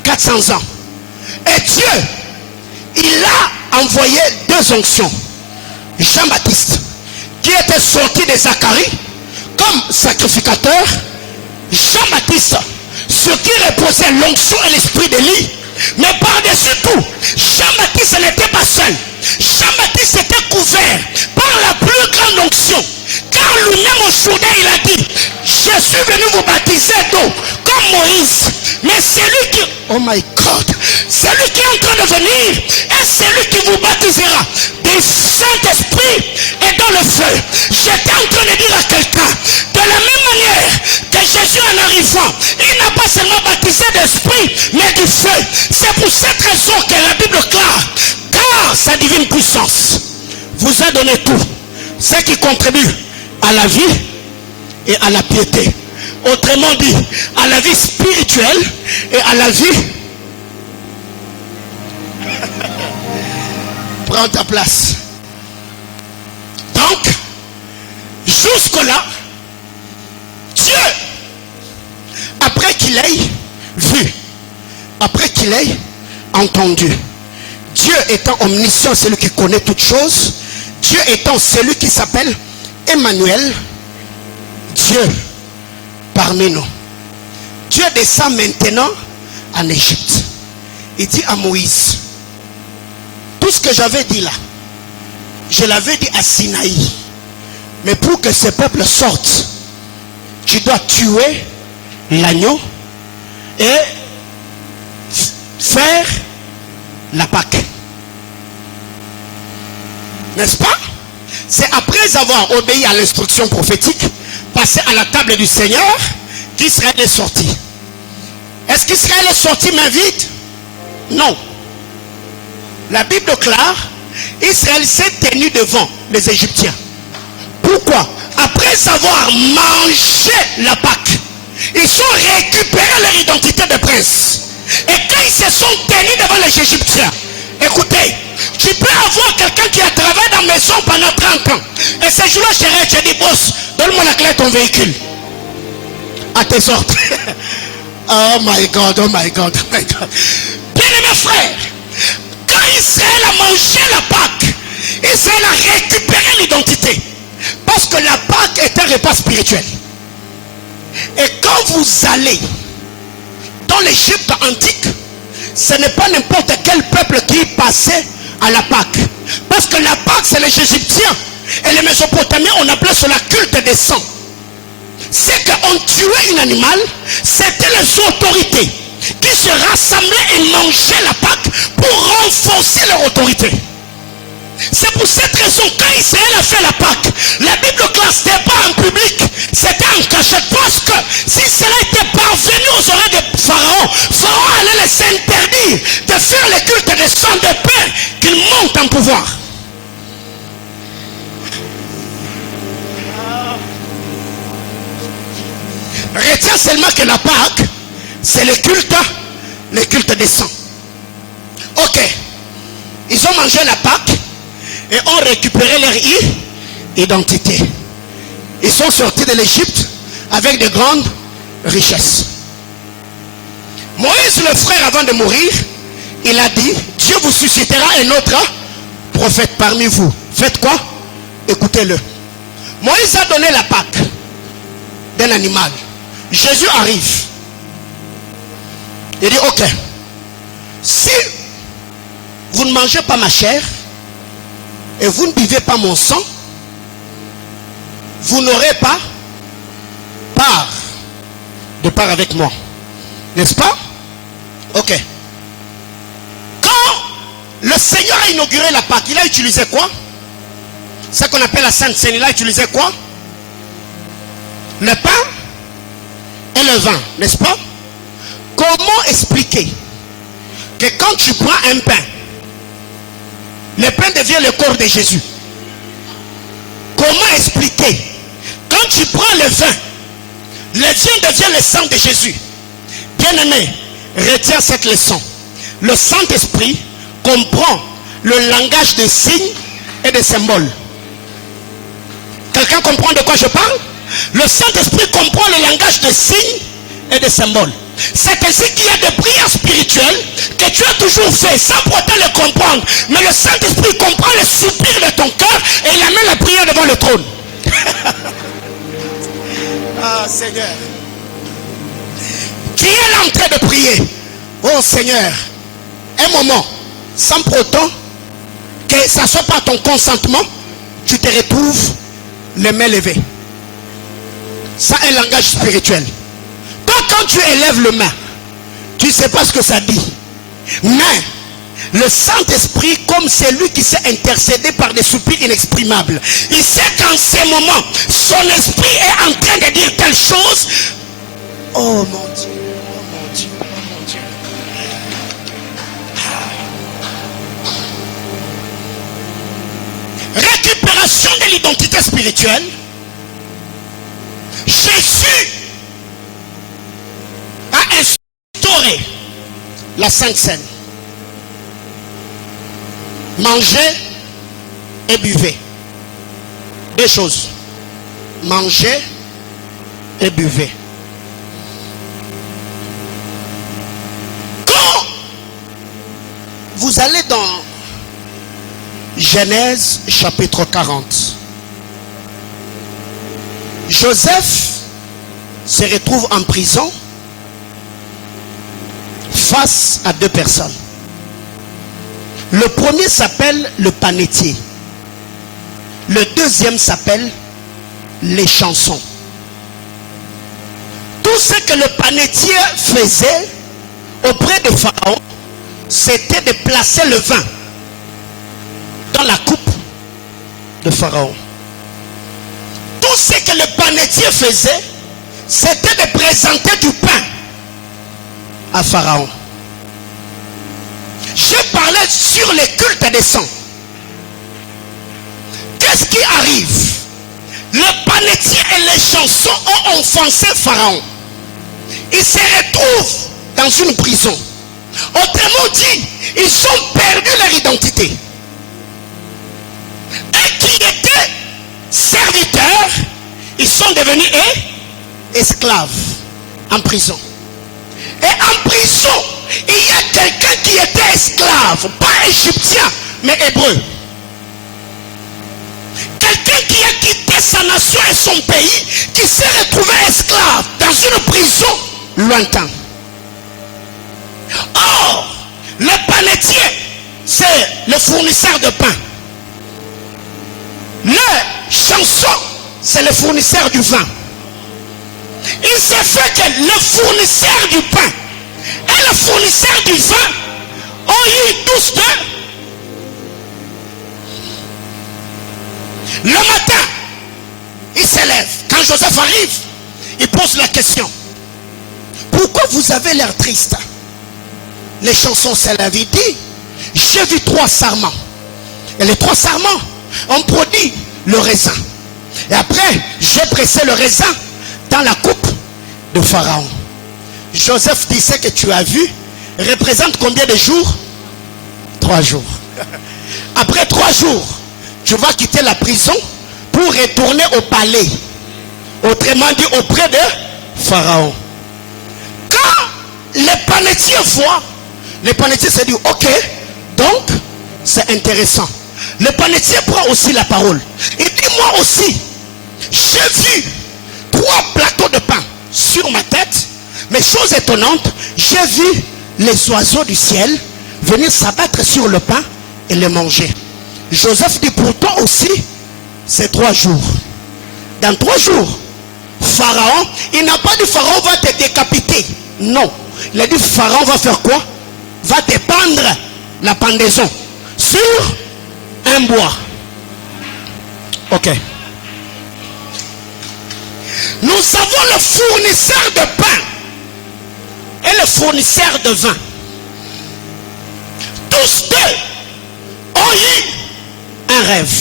400 ans. Et Dieu, il a envoyé deux onctions. Jean-Baptiste, qui était sorti de Zacharie comme sacrificateur. Jean-Baptiste, sur qui reposait l'onction et l'esprit d'Élie. Mais par-dessus tout, Jean-Baptiste n'était pas seul. Jean-Baptiste était couvert par la plus grande onction. Car lui-même au Jourdain, il a dit, je suis venu vous baptiser d'eau comme Moïse. Mais celui qui, oh my God, celui qui est en train de venir est celui qui vous baptisera du Saint-Esprit et dans le feu. J'étais en train de dire à quelqu'un, de la même manière que Jésus en arrivant, il n'a pas seulement baptisé d'esprit, mais du feu. C'est pour cette raison que la Bible déclare, car sa divine puissance vous a donné tout, ce qui contribue à la vie et à la piété. Autrement dit, à la vie spirituelle et à la vie. Prends ta place. Donc, jusque-là, Dieu, après qu'il ait vu, après qu'il ait entendu, Dieu étant omniscient, celui qui connaît toutes choses, Dieu étant celui qui s'appelle Emmanuel, Dieu parmi nous. Dieu descend maintenant en Égypte. Il dit à Moïse, tout ce que j'avais dit là, je l'avais dit à Sinaï. Mais pour que ce peuple sorte, tu dois tuer l'agneau et faire la Pâque. N'est-ce pas? C'est après avoir obéi à l'instruction prophétique, passé à la table du Seigneur, qu'Israël est sorti. Est-ce qu'Israël est sorti main vide? Non. La Bible déclare, Israël s'est tenu devant les Égyptiens. Pourquoi? après avoir mangé la Pâque, ils ont récupéré leur identité de prince. Et quand ils se sont tenus devant les Égyptiens, écoutez, tu peux avoir quelqu'un qui a travaillé dans la maison pendant 30 ans. Et ce jour-là, chérie, tu dis, boss, donne-moi la clé de ton véhicule. À tes ordres. Oh my God, oh my God, oh my God. Bien-aimés frères, quand Israël a mangé la Pâque, Israël a récupéré l'identité. Parce que la Pâque est un repas spirituel. Et quand vous allez dans l'Égypte antique, ce n'est pas n'importe quel peuple qui passait à la Pâque. Parce que la Pâque, c'est les Égyptiens. Et les Mésopotamiens, on appelait cela culte des sangs. C'est qu'on tuait un animal, c'était les autorités qui se rassemblaient et mangeaient la Pâque pour renforcer leur autorité. C'est pour cette raison, quand Israël a fait la Pâque, la Bible classe, ce n'était pas en public, c'était en cachette. Parce que si cela était parvenu aux oreilles de Pharaon, Pharaon allait les interdire de faire le culte des sangs de peur qu'il monte en pouvoir. Retiens seulement que la Pâque, c'est le culte des sangs. Ok, ils ont mangé la Pâque et ont récupéré leur identité. Ils sont sortis de l'Égypte avec de grandes richesses. Moïse, le frère, avant de mourir, il a dit, Dieu vous suscitera un autre prophète parmi vous. Faites quoi? Écoutez-le. Moïse a donné la Pâque d'un animal. Jésus arrive. Il dit, ok, si vous ne mangez pas ma chair et vous ne buvez pas mon sang, vous n'aurez pas part avec moi. N'est-ce pas? Ok. Quand le Seigneur a inauguré la Pâque, il a utilisé quoi? Ce qu'on appelle la Sainte Seine. Il a utilisé quoi? Le pain et le vin, n'est-ce pas? Comment expliquer que quand tu prends un pain, le pain devient le corps de Jésus? Comment expliquer quand tu prends le vin, le vin devient le sang de Jésus? Bien-aimé, retiens cette leçon. Le Saint-Esprit comprend le langage des signes et des symboles. Quelqu'un comprend de quoi je parle? Le Saint-Esprit comprend le langage des signes et des symboles. C'est ainsi qu'il y a des prières spirituelles que tu as toujours fait sans pourtant le comprendre. Mais le Saint-Esprit comprend les soupirs de ton cœur et il amène la prière devant le trône. Ah Seigneur. Qui est là en train de prier? Oh Seigneur, un moment, sans pour autant que ça ne soit pas ton consentement, tu te retrouves les mains levées. Ça est un langage spirituel. Quand tu élèves le main, tu ne sais pas ce que ça dit. Mais le Saint-Esprit, comme c'est lui qui s'est intercédé par des soupirs inexprimables, il sait qu'en ces moments, son esprit est en train de dire telle chose. Oh mon Dieu, oh mon Dieu, oh mon Dieu. Récupération de l'identité spirituelle. Jésus a instauré la Sainte Seine. Mangez et buvez. Deux choses. Mangez et buvez. Quand vous allez dans Genèse chapitre 40, Joseph se retrouve en prison face à deux personnes. Le premier s'appelle le panetier. Le deuxième s'appelle les chansons. Tout ce que le panetier faisait auprès de Pharaon, c'était de placer le vin dans la coupe de Pharaon. Tout ce que le panetier faisait, c'était de présenter du pain à Pharaon. Je parlais sur le culte des sangs. Qu'est-ce qui arrive Le panetier et les chansons ont offensé Pharaon. Ils se retrouvent dans une prison. Autrement dit, ils ont perdu leur identité. Et qui étaient serviteurs, ils sont devenus esclaves en prison. Et en prison, il y a quelqu'un qui était esclave, pas égyptien, mais hébreu. Quelqu'un qui a quitté sa nation et son pays, qui s'est retrouvé esclave dans une prison lointaine. Or, le panetier, c'est le fournisseur de pain. Le chanson, c'est le fournisseur du vin. Il s'est fait que le fournisseur du pain et le fournisseur du vin ont eu tous deux. Le matin, il s'élève. Quand Joseph arrive, il pose la question. Pourquoi vous avez l'air triste? Les chansons s'élèvent. Il dit, j'ai vu 3 sarments. Et les 3 sarments ont produit le raisin. Et après, j'ai pressé le raisin dans la coupe de Pharaon. Joseph dit, ce que tu as vu représente combien de jours? 3 jours. Après 3 jours, tu vas quitter la prison pour retourner au palais. Autrement dit, auprès de Pharaon. Quand les panetiers voient, les panetiers se disent, ok, donc c'est intéressant. Le panetier prend aussi la parole. Il dit, moi aussi, j'ai vu 3 plateaux de pain sur ma tête. Mais chose étonnante, j'ai vu les oiseaux du ciel venir s'abattre sur le pain et le manger. Joseph dit, pour toi aussi, c'est 3 jours. Dans 3 jours, Pharaon, il n'a pas dit Pharaon va te décapiter. Non. Il a dit Pharaon va faire quoi? Va te pendre la pendaison sur un bois. Ok. Nous avons le fournisseur de pain et le fournisseur de vin. Tous deux ont eu un rêve.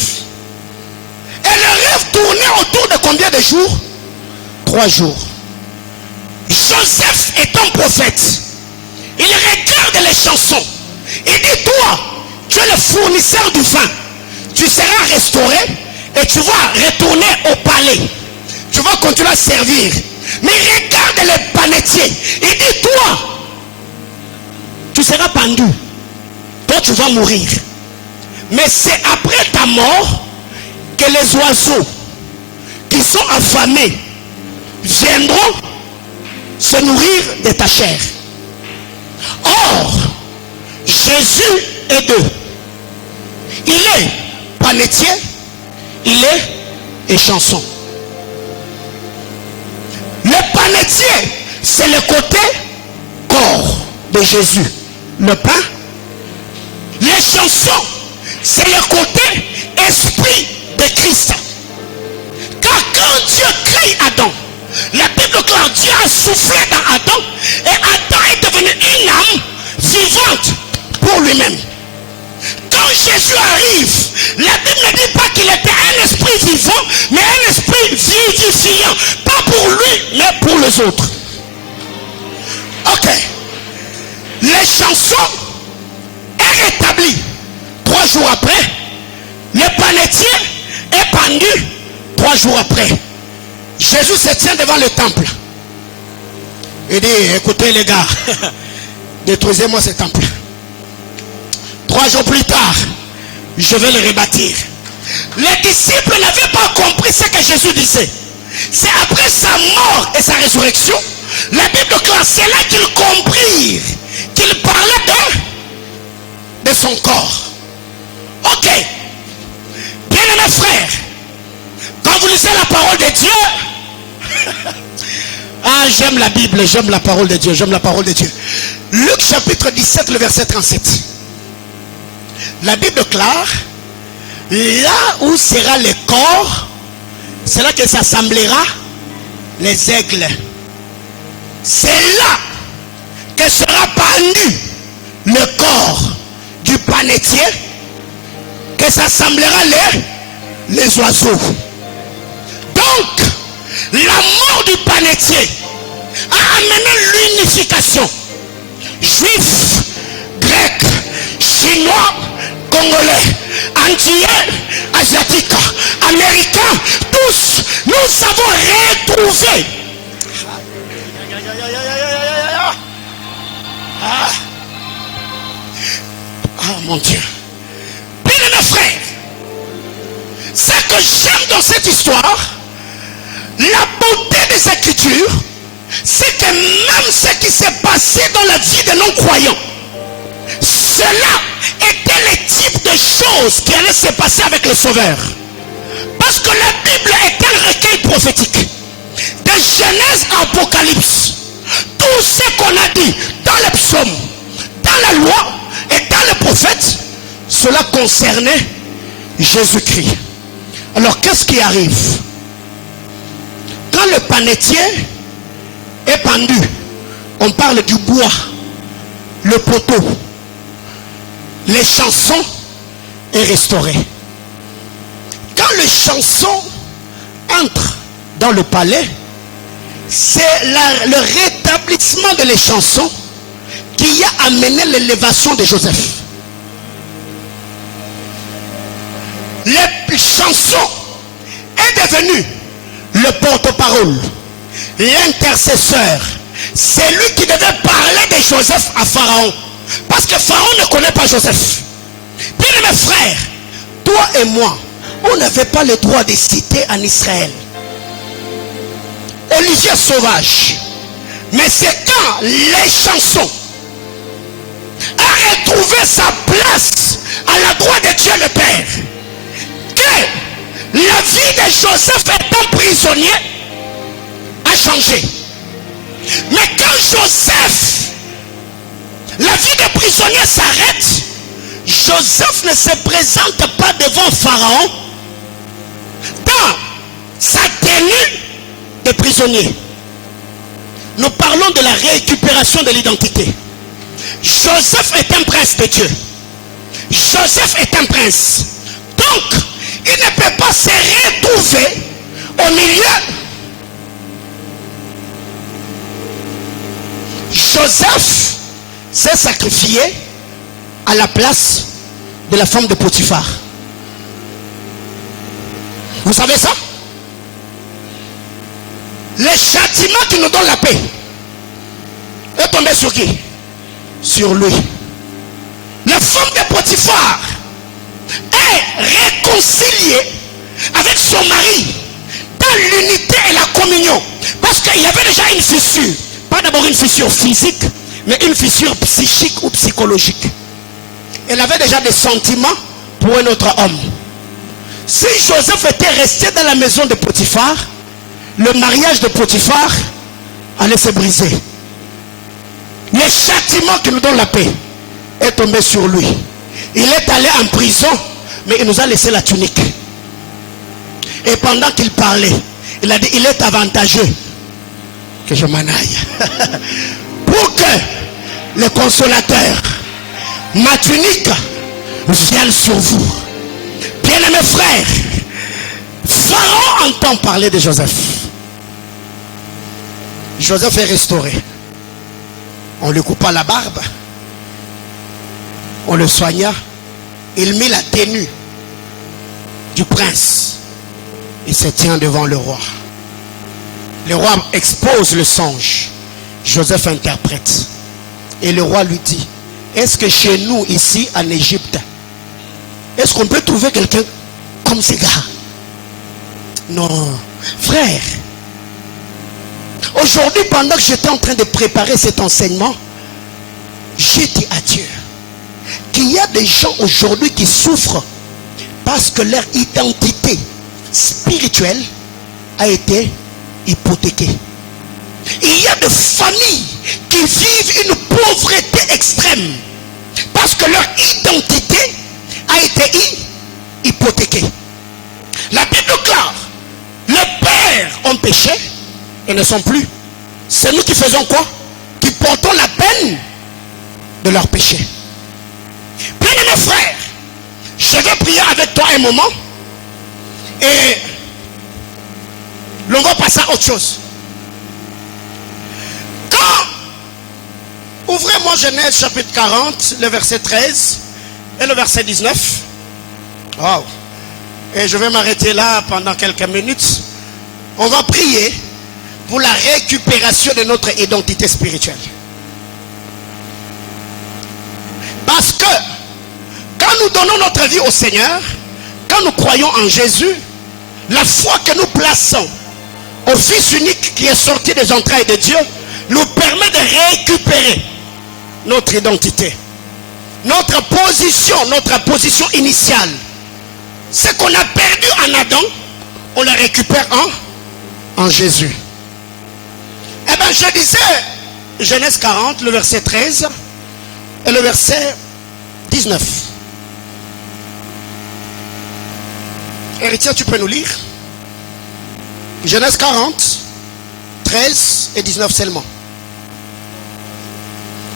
Et le rêve tournait autour de combien de jours? 3 jours. Joseph est un prophète. Il regarde les chansons. Il dit, toi, tu es le fournisseur du vin. Tu seras restauré et tu vas retourner au palais. Tu vas continuer à servir. Mais regarde les panetiers. Il dit, toi, tu seras pendu. Toi, tu vas mourir. Mais c'est après ta mort que les oiseaux qui sont affamés viendront se nourrir de ta chair. Or, Jésus est deux. Il est panetier, il est chanson. Le panetier, c'est le côté corps de Jésus. Le pain. Les chansons, c'est le côté esprit de Christ. Car quand Dieu crée Adam, la Bible claire, Dieu a soufflé dans Adam et Adam est devenu une âme vivante pour lui-même. Quand Jésus arrive, la Bible ne dit pas qu'il était un esprit vivant, mais un esprit vivifiant. Pas pour lui, mais pour les autres. Ok. Les chansons est rétabli. 3 jours après, le panetier est pendu. 3 jours après, Jésus se tient devant le temple. Il dit, écoutez les gars, détruisez-moi ce temple. 3 jours plus tard, je vais le rebâtir. Les disciples n'avaient pas compris ce que Jésus disait. C'est après sa mort et sa résurrection, la Bible classe, c'est là qu'ils comprirent qu'il parlait de son corps. Ok. Bien-aimés frères, quand vous lisez la parole de Dieu, ah, j'aime la Bible, j'aime la parole de Dieu, j'aime la parole de Dieu. Luc chapitre 17, le verset 37. La Bible clare, là où sera le corps, c'est là que s'assemblera les aigles. C'est là que sera pendu le corps du panetier, que s'assemblera les oiseaux. Donc, la mort du panetier a amené l'unification. Juifs, Grecs, Chinois, Congolais, Antillais, Asiatiques, Américains, tous, nous avons retrouvé. Ah mon Dieu. Bien mes frères, ce que j'aime dans cette histoire, la beauté des Écritures, c'est que même ce qui s'est passé dans la vie des non-croyants, cela était le type de choses qui allaient se passer avec le Sauveur. Parce que la Bible est un recueil prophétique. De Genèse à Apocalypse, tout ce qu'on a dit dans les psaumes, dans la loi et dans les prophètes, cela concernait Jésus-Christ. Alors qu'est-ce qui arrive? Quand le panetier est pendu, on parle du bois, le poteau, les chansons est restauré. Quand le chanson entre dans le palais, c'est le rétablissement de les chansons qui a amené l'élévation de Joseph. Les chansons est devenu le porte-parole, l'intercesseur. C'est lui qui devait parler de Joseph à Pharaon. Parce que Pharaon ne connaît pas Joseph. Bien mes frères, toi et moi, on n'avait pas le droit de citer en Israël Olivier Sauvage. Mais c'est quand les chansons a retrouvé sa place à la droite de Dieu le Père, que la vie de Joseph étant prisonnier a changé. Mais quand Joseph, la vie de prisonnier s'arrête, Joseph ne se présente pas devant Pharaon dans sa tenue de prisonnier. Nous parlons de la récupération de l'identité. Joseph est un prince de Dieu. Joseph est un prince. Donc, il ne peut pas se retrouver au milieu. Joseph s'est sacrifié à la place de la femme de Potiphar. Vous savez ça? Le châtiment qui nous donne la paix est tombé sur qui? Sur lui. La femme de Potiphar est réconciliée avec son mari dans l'unité et la communion. Parce qu'il y avait déjà une fissure. Pas d'abord une fissure physique, mais une fissure psychique ou psychologique. Elle avait déjà des sentiments pour un autre homme. Si Joseph était resté dans la maison de Potiphar, le mariage de Potiphar allait se briser. Le châtiment qui nous donne la paix est tombé sur lui. Il est allé en prison, mais il nous a laissé la tunique. Et pendant qu'il parlait, il a dit, il est avantageux que je m'en aille. Pour que le consolateur, ma tunique, vienne sur vous. Bien-aimés frères, Pharaon entend parler de Joseph. Joseph est restauré. On lui coupa la barbe. On le soigna. Il mit la tenue du prince. Il se tient devant le roi. Le roi expose le songe. Joseph interprète. Et le roi lui dit, est-ce que chez nous, ici, en Égypte, est-ce qu'on peut trouver quelqu'un comme ces gars? Non. Frère, aujourd'hui, pendant que j'étais en train de préparer cet enseignement, j'ai dit à Dieu qu'il y a des gens aujourd'hui qui souffrent parce que leur identité spirituelle a été hypothéquée. Il y a des familles qui vivent une pauvreté extrême parce que leur identité a été hypothéquée. La Bible déclare, les pères ont péché et ne sont plus. C'est nous qui faisons quoi? Qui portons la peine de leur péché. Bien-aimés frères, je vais prier avec toi un moment. Et l'on va passer à autre chose. Ouvrez-moi Genèse chapitre 40, le verset 13 et le verset 19. Wow. Et je vais m'arrêter là pendant quelques minutes. On va prier pour la récupération de notre identité spirituelle. Parce que quand nous donnons notre vie au Seigneur, quand nous croyons en Jésus, la foi que nous plaçons au Fils unique qui est sorti des entrailles de Dieu nous permet de récupérer notre identité, notre position initiale. Ce qu'on a perdu en Adam, on le récupère en Jésus. Eh bien, je disais Genèse 40, le verset 13 et le verset 19. Héritier, tu peux nous lire? Genèse 40, 13 et 19 seulement.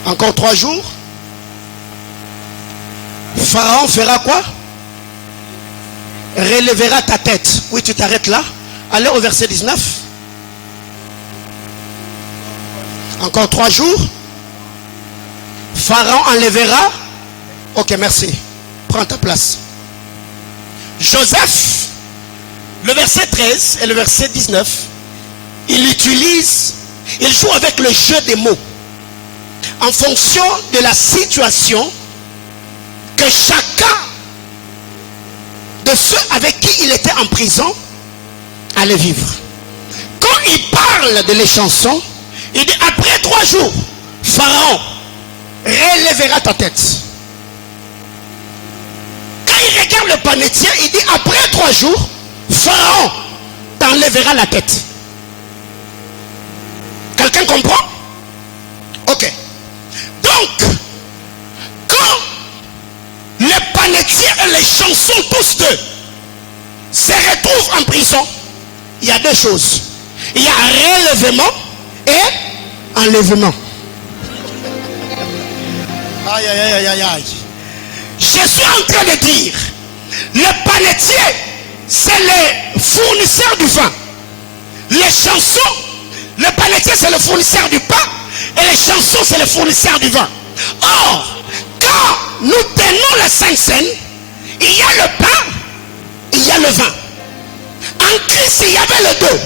Encore 3 jours. Pharaon fera quoi? Relèvera ta tête. Oui, tu t'arrêtes là. Allez au verset 19. Encore 3 jours. Pharaon enlèvera. Ok, merci. Prends ta place. Joseph, le verset 13 et le verset 19, il joue avec le jeu des mots. En fonction de la situation que chacun de ceux avec qui il était en prison allait vivre. Quand il parle de les chansons, il dit après 3 jours, Pharaon relèvera ta tête. Quand il regarde le panetier, il dit après 3 jours, Pharaon t'enlèvera la tête. Quelqu'un comprend? Ok. Donc, quand les panetiers et les chansons, tous deux, se retrouvent en prison, il y a 2 choses. Il y a relèvement et enlèvement. Aïe, aïe, aïe, aïe, aïe. Je suis en train de dire, le panetier, c'est le fournisseur du vin. Les chansons, le panetier, c'est le fournisseur du pain. Et les chansons, c'est le fournisseur du vin. Or, quand nous tenons la Sainte Seine, il y a le pain, il y a le vin. En Christ, il y avait les deux.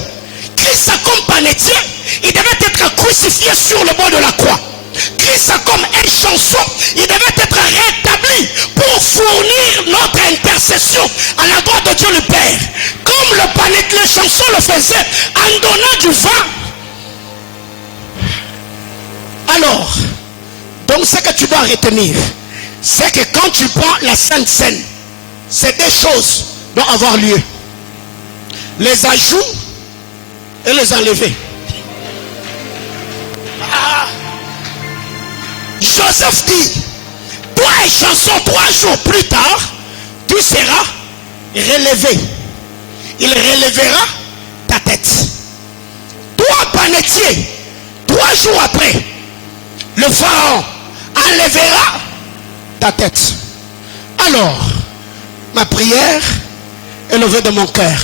Christ, comme panetier, il devait être crucifié sur le bord de la croix. Christ, comme une chanson, il devait être rétabli pour fournir notre intercession à la droite de Dieu le Père. Comme le panetier, les chansons le faisaient en donnant du vin. Alors, donc ce que tu dois retenir, c'est que quand tu prends la Sainte Seine, ces 2 choses doivent avoir lieu. Les ajouts et les enlevés. Joseph dit, toi et chanson, 3 jours plus tard, tu seras relevé. Il relèvera ta tête. Toi, panetier, 3 jours après, le Pharaon enlèvera ta tête. Alors, ma prière est levée de mon cœur.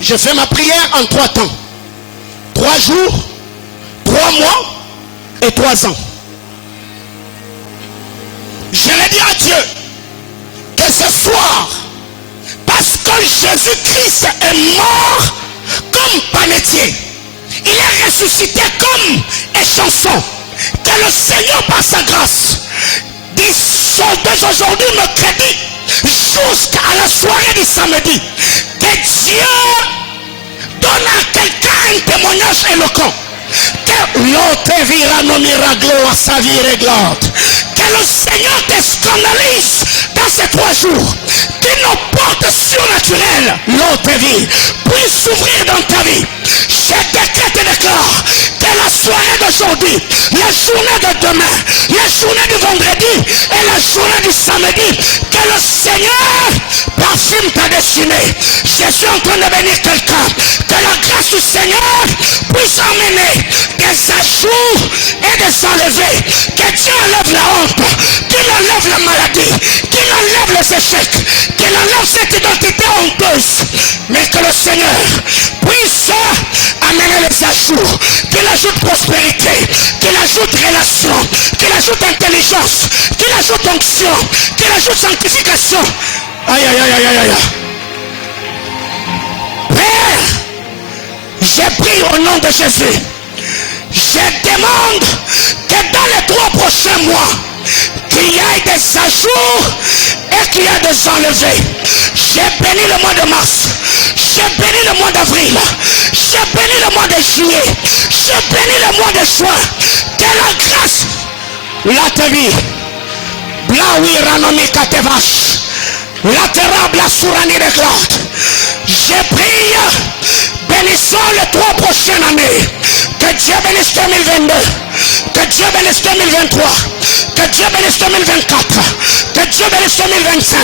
Je fais ma prière en 3 temps. 3 jours, 3 mois et 3 ans. Je vais dire à Dieu que ce soir, parce que Jésus-Christ est mort comme panetier, il est ressuscité comme échanson, que le Seigneur par sa grâce dès aujourd'hui mercredi jusqu'à la soirée du samedi, que Dieu donne à quelqu'un un témoignage éloquent, que l'autre vira nos miracles à sa vie réglante, que le Seigneur te scandalise dans ces 3 jours, que nos portes surnaturelles, l'autre vie, puissent s'ouvrir dans ta vie. Je décrète et déclare que la soirée d'aujourd'hui, la journée de demain, la journée du vendredi et la journée du samedi, que le Seigneur parfume ta destinée. Je suis en train de bénir quelqu'un, que la grâce du Seigneur puisse emmener des ajouts et des enlevés, que Dieu enlève la honte, qu'il enlève la maladie, qu'il enlève les échecs, qu'il enlève cette identité honteuse, mais que le Seigneur puisse séjour, qu'il ajoute prospérité, qu'il ajoute relation, qu'il ajoute intelligence, qu'il ajoute onction, qu'il ajoute sanctification. Aïe, aïe, aïe, aïe, aïe, aïe. Père, j'ai pris au nom de Jésus. Je demande que dans les 3 prochains mois, qu'il y ait des ajouts et qu'il y ait des enlevés. J'ai béni le mois de mars. J'ai béni le mois d'avril. J'ai béni le mois de juillet. J'ai béni le mois de juin. Que la grâce, la tevi, blaoui ranomi katevash, la terrable la sourani de gloire. J'ai prié, bénissons les 3 prochaines années. Que Dieu bénisse 2022. Que Dieu bénisse 2023. Que Dieu bénisse 2024. Que Dieu bénisse 2025.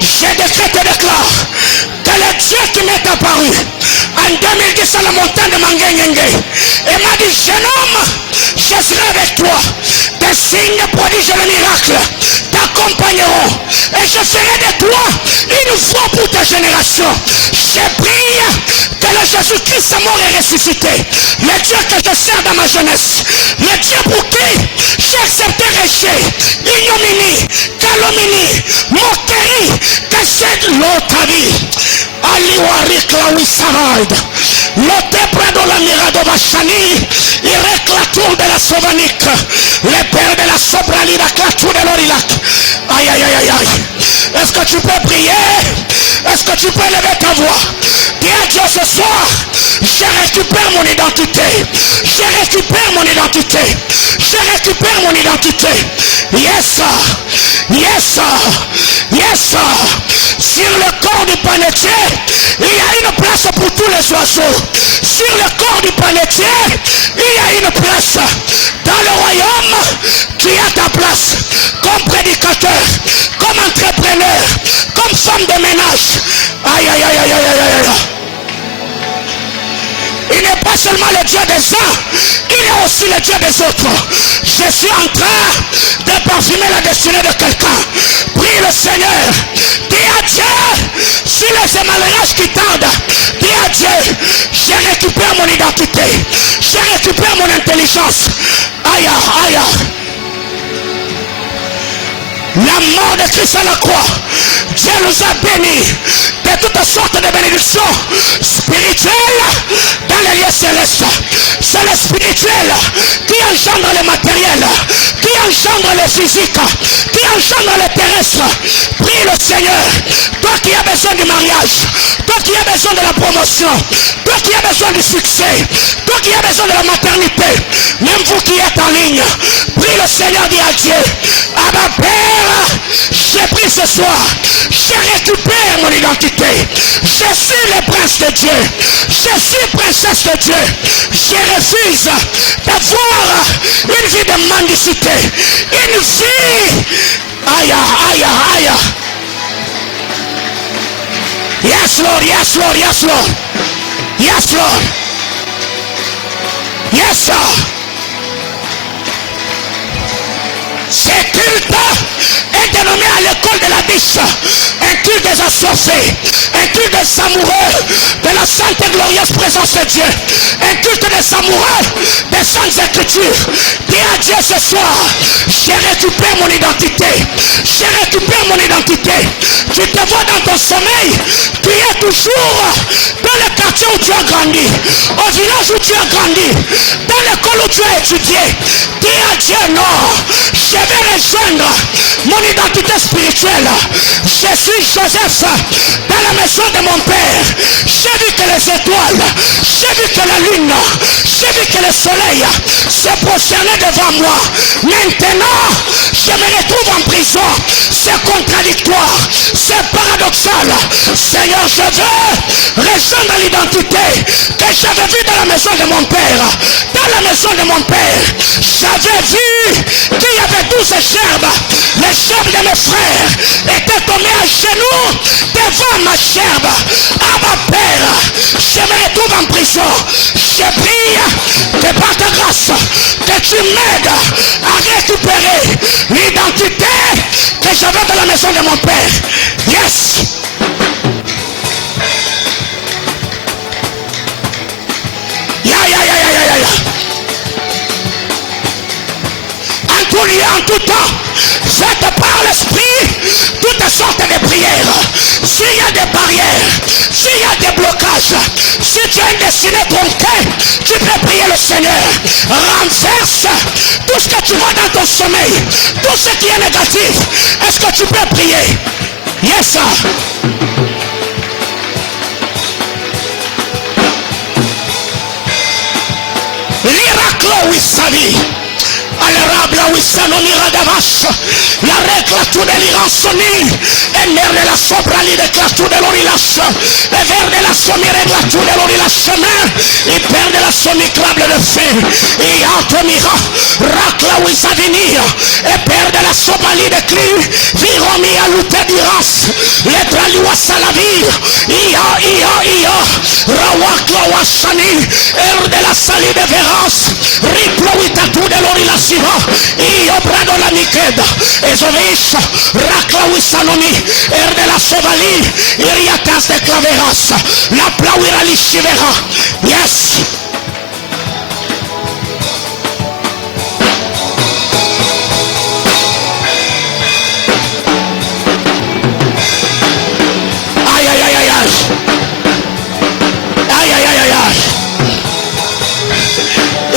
Je décrète et déclare que le Dieu qui m'est apparu en 2010 à la montagne de Manguengenge et m'a dit, jeune homme, je serai avec toi. Des signes, prodiges et miracles t'accompagneront et je ferai de toi une voix pour ta génération. Je prie que le Jésus-Christ mort et ressuscité, le Dieu que je sers dans ma jeunesse, le Dieu pour qui j'ai accepté rejet, ignominie, calomnie, moquerie, que c'est l'autre vie. Aliwari Klawi Saraid, l'autre près de la mirade Vachani, il réclatour de la Sauvanique, le père de la Sobrali, la clatour de l'Orilac. Aïe, aïe, aïe, aïe, aïe. Est-ce que tu peux prier? Est-ce que tu peux lever ta voix? Dis à Dieu ce soir, je récupère mon identité. Je récupère mon identité. Je récupère mon identité. Yes, sir. Yes, sir. Yes, sir. Sur le corps du panetier, il y a une place pour tous les oiseaux. Sur le corps du panetier, il y a une place. Dans le royaume, tu as ta place. Comme prédicateur, comme entrepreneur, comme femme de ménage. Aïe, aïe, aïe, aïe, aïe, aïe, aïe. Il n'est pas seulement le Dieu des uns, il est aussi le Dieu des autres. Je suis en train de parfumer la destinée de quelqu'un. Prie le Seigneur. Dis à Dieu, sur les émalerages qui tardent, dis à Dieu, je récupère mon identité. Je récupère mon intelligence. Aïe, aïe. La mort de Christ à la croix, Dieu nous a bénis de toutes sortes de bénédictions spirituelles dans les lieux célestes. C'est le spirituel qui engendre le matériel, qui engendre le physique, qui engendre le terrestre. Prie le Seigneur. Toi qui as besoin du mariage, toi qui as besoin de la promotion, toi qui as besoin du succès, toi qui as besoin de la maternité, même vous qui êtes en ligne, prie le Seigneur, dit à Dieu, Abba Père, j'ai pris ce soir, je récupère mon identité. Je suis le prince de Dieu. Je suis princesse de Dieu. Je refuse d'avoir une vie de mendicité. Une vie. Aïe, aïe, aïe. Yes, Lord, yes, Lord, yes, Lord. Yes, Lord. Yes, sir. Ce culte est dénommé à l'école de la biche un culte des assoiffés, un culte des amoureux de la sainte et glorieuse présence de Dieu, un culte des amoureux des saintes écritures. Dis à Dieu ce soir, je récupère mon identité, je récupère mon identité. Tu te vois dans ton sommeil, tu es toujours dans le quartier où tu as grandi, au village où tu as grandi, dans l'école où tu as étudié. Dis à Dieu non, je vais rejoindre mon identité spirituelle. Je suis Joseph dans la maison de mon père. J'ai vu que les étoiles, j'ai vu que la lune, j'ai vu que le soleil se prosternait devant moi. Maintenant, je me retrouve en prison. C'est contradictoire, c'est paradoxal. Seigneur, je veux rejoindre l'identité que j'avais vue dans la maison de mon père. Dans la maison de mon père, j'avais vu qu'il y avait 12 gerbes. Les gerbes de mes frères étaient tombés à genoux devant ma gerbe. À ma Père, je me retrouve en prison. Je prie que par ta grâce, que tu m'aides à récupérer l'identité que j'avais dans la maison de mon père. Yes. Ya, ya, tout lieu, en tout temps, faites par l'esprit toutes sortes de prières. S'il y a des barrières, s'il y a des blocages, si tu as une destinée tronquée, tu peux prier le Seigneur. Renverse tout ce que tu vois dans ton sommeil, tout ce qui est négatif. Est-ce que tu peux prier? Yes, sir. L'Iraclo, oui, sa vie. Alerabla Wissanoni Radavash, la reclature de l'Iransoni, et mer de la sobrali de clature de l'orilache, et vers de la somme réglature de l'orilache, et perd de la somme crable de feu, et Antomira, Rakla Wissavinia, et perd de la sobrali de cli, Viromi à l'outé d'Iras, les Traliwa Salavir, Ia, Rawakla Wassani, er de la sali de Verance, Riplo Witatou de l'orilache. Io prendo la Nikeda, Ezovish, Raklawi Sanomi, Erde la Sovali, Iriatas de Claveras, la Plawira Lishivera. Yes. Aïe, aïe, aïe, aïe, aïe. Aïe, aïe, aïe, aïe, aïe.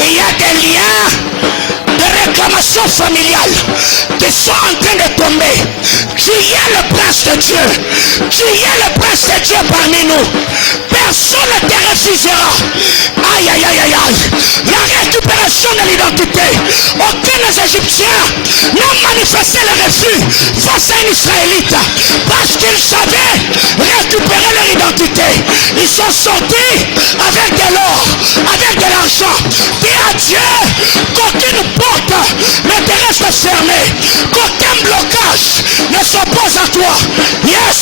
Il y a des liens réclamations familiales qui sont en train de tomber. Tu es le prince de Dieu. Tu es le prince de Dieu parmi nous. Personne ne te refusera. Aïe, aïe, aïe, aïe, aïe. La récupération de l'identité. Aucun des Égyptiens n'a manifesté le refus face à un Israélite parce qu'ils savaient récupérer leur identité. Ils sont sortis avec de l'or, avec de l'argent. Dis à Dieu qu'aucune porte ne te reste fermée, qu'aucun blocage ne s'oppose à toi. Yes.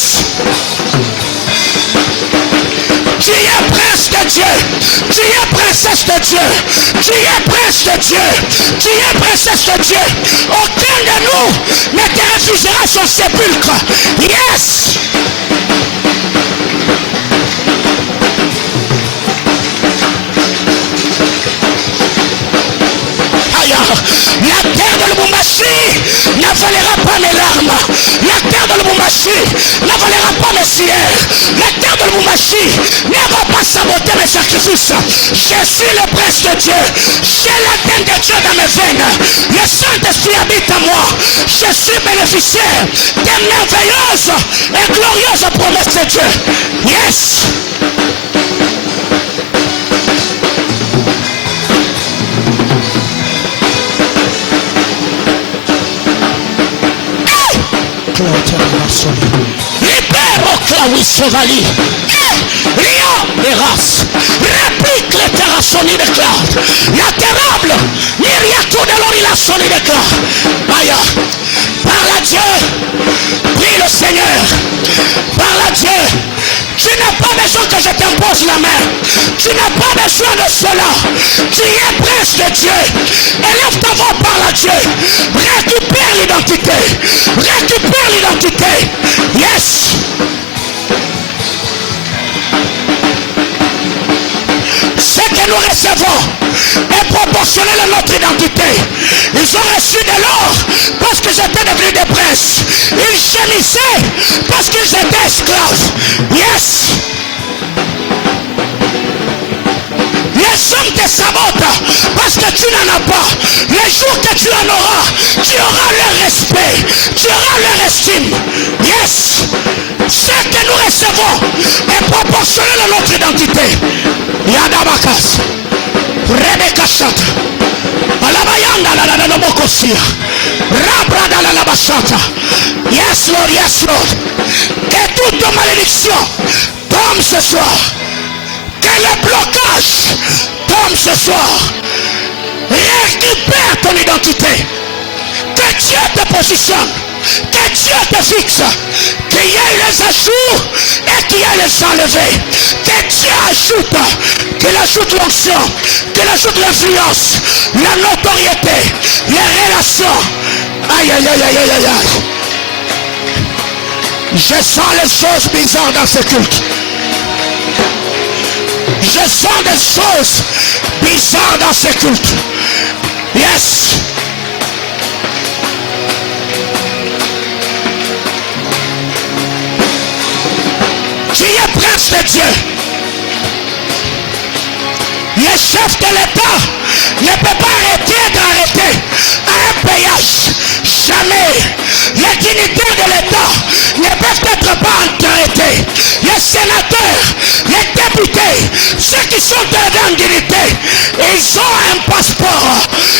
Tu es prince de Dieu, tu es princesse de Dieu, tu es prince de Dieu, tu es princesse de Dieu. Aucun de nous ne te refusera son sépulcre. Yes. La terre de Lubumbashi n'avalera pas mes larmes. La terre de Lubumbashi n'avalera pas mes sueurs. La terre de Lubumbashi ne va pas saboter mes sacrifices. Je suis le prince de Dieu. J'ai l'ADN de Dieu dans mes veines. Le Saint-Esprit habite en moi. Je suis bénéficiaire des merveilleuses et glorieuses promesses de Dieu. Yes. Libère Claude Chevalier. Lion des races. Réplique les terrassonis de Claude. La terrible. Myriatou de l'orilassonie de Claude. Aïe. Parle à Dieu. Prie le Seigneur. Parle à Dieu. Tu n'as pas besoin que je t'impose la main. Tu n'as pas besoin de cela. Tu es prince de Dieu. Élève ta voix, parle à Dieu. Récupère l'identité. Récupère l'identité. Yes. Ce que nous recevons est proportionnel à notre identité. Ils ont reçu de l'or parce qu'ils étaient devenus des princes. Ils gémissaient parce qu'ils étaient esclaves. Yes. Les hommes te sabotent parce que tu n'en as pas. Les jours que tu en auras, tu auras leur respect, tu auras leur estime. Yes. Ce que nous recevons est proportionnel à notre identité. Yadabakas, Rebecca Chata, Alabayanda la Mokosia, Rabra la Bachata. Yes Lord, yes Lord. Que toute malédiction tombe ce soir. Que le blocage tombe ce soir. Récupère ton identité. Que Dieu te positionne. Que Dieu te fixe. Qu'il y ait les ajouts et qu'il y ait les enlevés. Que Dieu ajoute. Qu'il ajoute l'onction. Qu'il ajoute l'influence. La notoriété. Les relations. Aïe aïe aïe aïe aïe aïe. Je sens les choses bizarres dans ce culte. Je sens des choses bizarres dans ce culte. Yes. Tu es prince de Dieu. Le chef de l'État ne peut pas arrêter d'arrêter à un péage. Jamais. Les dignitaires de l'État ne peuvent être pas arrêtés. Les sénateurs, les députés, ceux qui sont dedans en dignité, ils ont un passeport.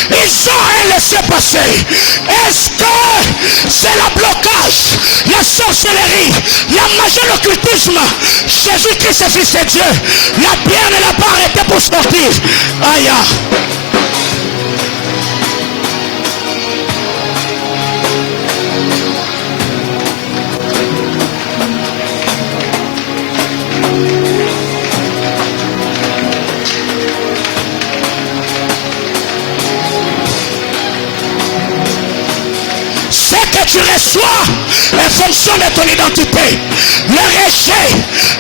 Ils ont un laissez-passer. Est-ce que c'est le blocage, la sorcellerie, la magie, l'occultisme? Jésus-Christ est fils de Dieu. La pierre ne l'a pas arrêté pour sortir. Aïe. Ce que tu reçois en fonction de ton identité, le rejet,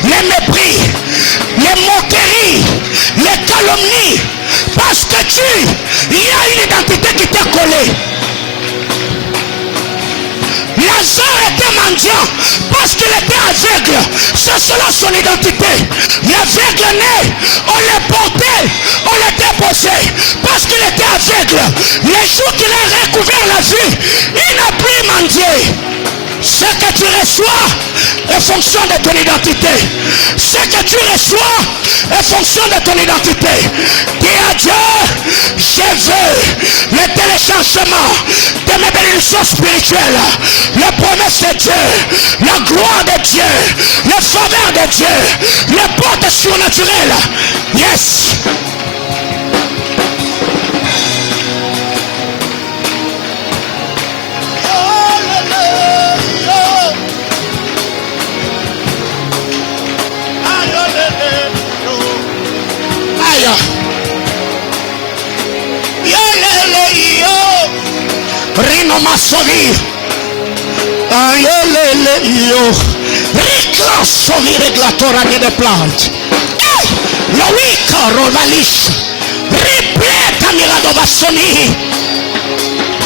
les mépris, les moqueries, les calomnies, parce que il y a une identité qui t'a collé. Lazare était mendiant parce qu'il était aveugle. C'est cela son identité. L'aveugle né, on le portait, on le déposait parce qu'il était aveugle. Les jours qu'il a recouvert la vue, il n'a plus mendié. Ce que tu reçois est fonction de ton identité. Ce que tu reçois est fonction de ton identité. Dis à Dieu, je veux le téléchargement de mes bénédictions spirituelles, la promesse de Dieu, la gloire de Dieu, la faveur de Dieu, les portes surnaturelles. Yes. Rino Masovi, Ricla Sovi Reglatora de Plante, Loïka Rovalish, Ripleta Miradovasoni.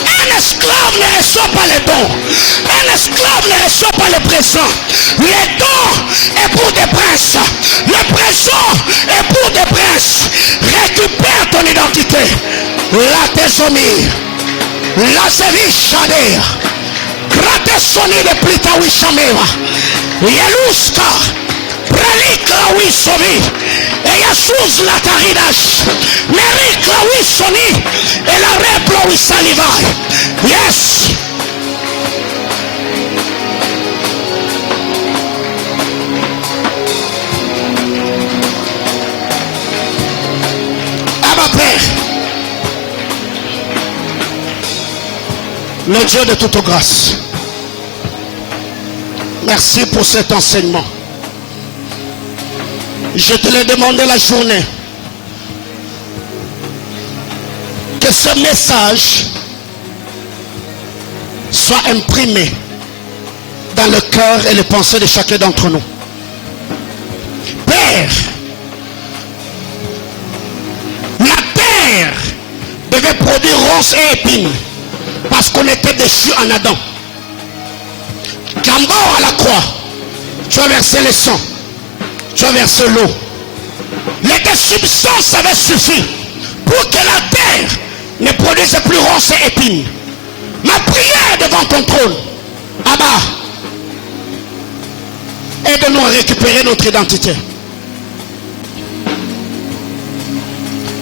Un esclave ne reçoit pas les dons, un esclave ne reçoit pas le présent. Les dons est pour des princes, le présent est pour des princes. Récupère ton identité, la tésomie. La Zevichadea, Gratesoni de Plitawishameva, Yeluska, Prelika Wisovi, et Yasus la Taridash, Merikla Wisoni, et la Replo Wisalivai. Yes. Abba Père, le Dieu de toute grâce, merci pour cet enseignement. Je te l'ai demandé la journée. Que ce message soit imprimé dans le cœur et les pensées de chacun d'entre nous. Père, la terre devait produire ronces et épines. Parce qu'on était déchus en Adam. Qu'en mort à la croix, tu as versé le sang, tu as versé l'eau. Les deux substances avaient suffi pour que la terre ne produise plus ronces et épines. Ma prière devant ton trône, Abba, aide-nous à récupérer notre identité.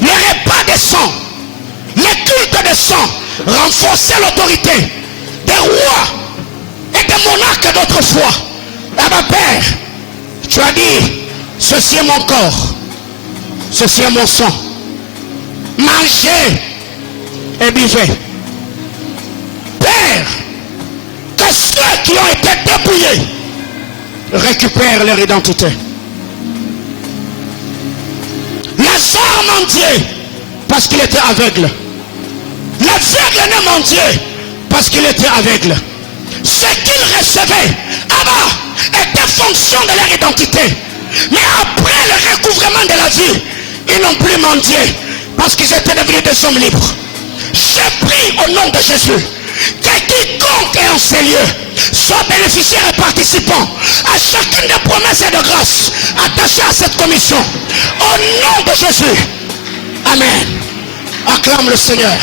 Le repas de sang, le culte de sang, renforcer l'autorité des rois et des monarques d'autrefois. Abba Père, tu as dit, ceci est mon corps, ceci est mon sang. Mangez et buvez. Père, que ceux qui ont été dépouillés récupèrent leur identité. Lazare mendiait parce qu'il était aveugle. L'aveugle ne mendiait parce qu'il était aveugle. Ce qu'ils recevaient, Abba, était fonction de leur identité. Mais après le recouvrement de la vie, ils n'ont plus mendié parce qu'ils étaient devenus des hommes libres. Je prie au nom de Jésus que quiconque est en ces lieux sois bénéficiaire et participant à chacune des promesses et de grâces attachées à cette commission. Au nom de Jésus. Amen. Acclame le Seigneur.